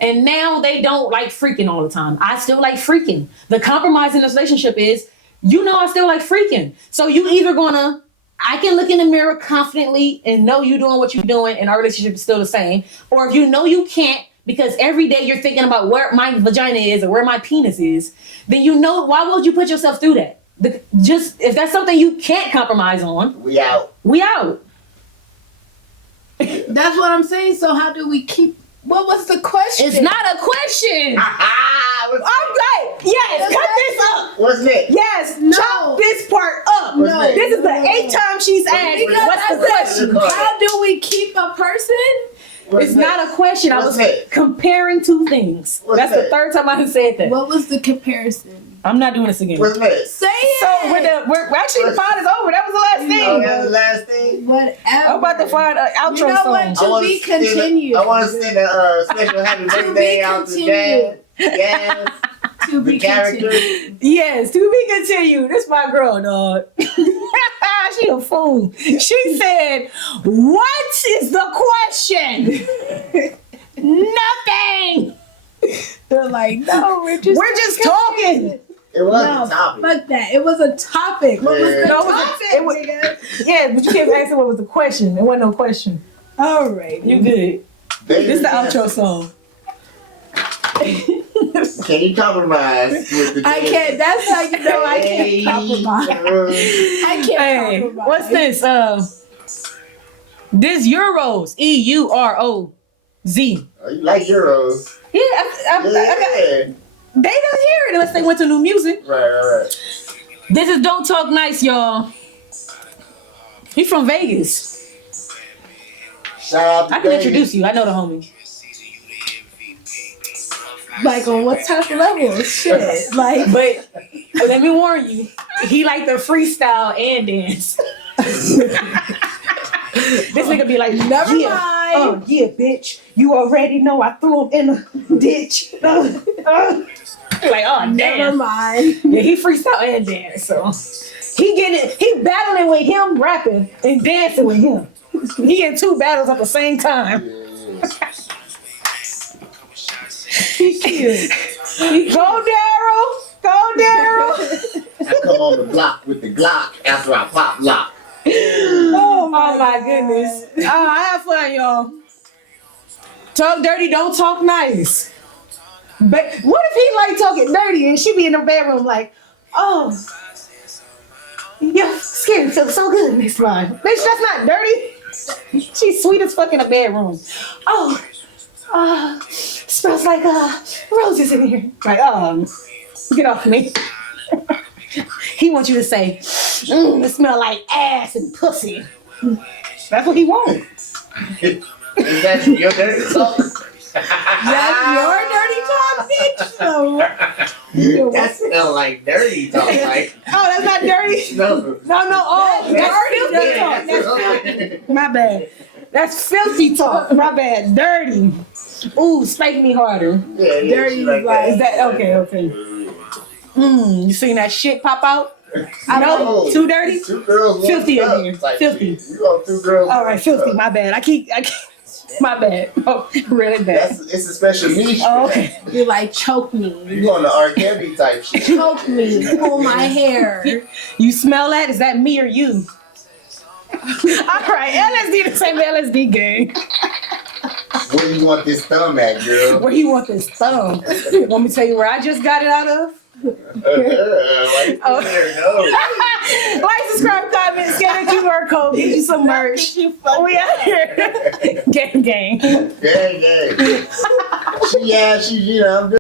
And now they don't like freaking all the time. I still like freaking. The compromise in this relationship is, I still like freaking. So you either gonna... I can look in the mirror confidently and know you doing what you're doing and our relationship is still the same. Or if you know you can't because every day you're thinking about where my vagina is or where my penis is, then why would you put yourself through that? If that's something you can't compromise on. We out. That's what I'm saying. So how do we keep... What was the question? It's not a question. I'm like, yes, cut this up. What's next? Yes, no. Chop this part up. No. This is the 8th time she's asked. What's the question? How do we keep a person? It's not a question. I was comparing 2 things. That's the 3rd time I said that. What was the comparison? I'm not doing this again. What's next? Say it. So we're actually the pod is over. That was the last thing. Oh, that's the last thing. Whatever. I'm about to find an outro song. To be continued. I want to send a special happy birthday out to Dad. Yes. To be continued. Yes, to be continued. This my girl, dog. She a fool. She said, "What is the question?" Nothing. They're like, no, we're just talking. It was a topic. Fuck that. It was a topic. What was the topic, nigga? Yeah, but you kept asking what was the question. It wasn't no question. All right. You good. This is the outro song. Can you compromise with the I dance? can't. That's how you know I can't compromise. I can't Hey, compromise. what's this? This Euros. EUROZ. Oh, you like Euros? Yeah, Yeah. they don't hear it unless they went to new music. Right. This is Don't Talk Nice, y'all. He from Vegas. Shout out to I can Vegas. introduce you. I know the homie. Like on what type of level? Shit. Like, But let me warn you, he like the freestyle and dance. This nigga be like, never yeah. mind. Oh yeah, bitch. You already know I threw him in a ditch. Like, oh Never damn. mind. Yeah, he freestyle and dance. So he battling with him, rapping and dancing with him. He in two battles at the same time. He cute. Go Daryl. Go Daryl. I come on the block with the Glock after I pop lock. Oh my goodness. I have fun, y'all. Talk dirty, don't talk nice. But what if he like talking dirty and she be in the bedroom like, oh, your skin feels so good in this line. Bitch, that's not dirty. She's sweet as fuck in the bedroom. Oh, smells like roses in here. Like, get off me. He wants you to say, it smell like ass and pussy. That's what he wants. Is that your dirty talk? That's your dirty talk, bitch. So, That smell like dirty talk. Like, Oh, that's not dirty? no. No. Oh, that's filthy talk. That's my bad. That's filthy talk. My bad. Dirty. Ooh, spank me harder. dirty like like Is that okay? You seen that shit pop out? I No, too dirty? Two girls. Filthy in one here. cup. Like, Filthy. You on two girls. All right, filthy. My bad. I keep my bad. Oh, really bad. It's a special niche. Oh, okay. you like choke me. You on the R. Kelly type shit. Choke me. Pull my hair. You smell that? Is that me or you? All right, LSD the same LSD gang. Where you want this thumb at, girl? Where you want this thumb? Want me to tell you where I just got it out of? Like, Oh. there, no. Like, subscribe, comment, scan the QR code, get you some merch. We out here. Gang. Gang. She, you know, I'm